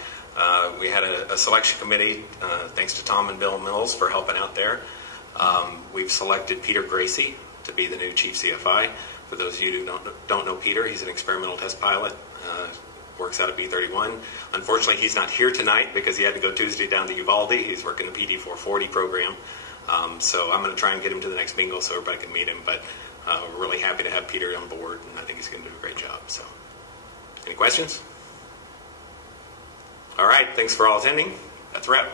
We had a selection committee, thanks to Tom and Bill Mills for helping out there. We've selected Peter Gracie to be the new Chief CFI. For those of you who don't know Peter, he's an experimental test pilot, works out of B-31. Unfortunately, he's not here tonight because he had to go Tuesday down to Uvalde. He's working the PD-440 program. So I'm going to try and get him to the next bingo so everybody can meet him. But We're really happy to have Peter on board, and I think he's going to do a great job. So, any questions? All right, thanks for all attending. That's a wrap.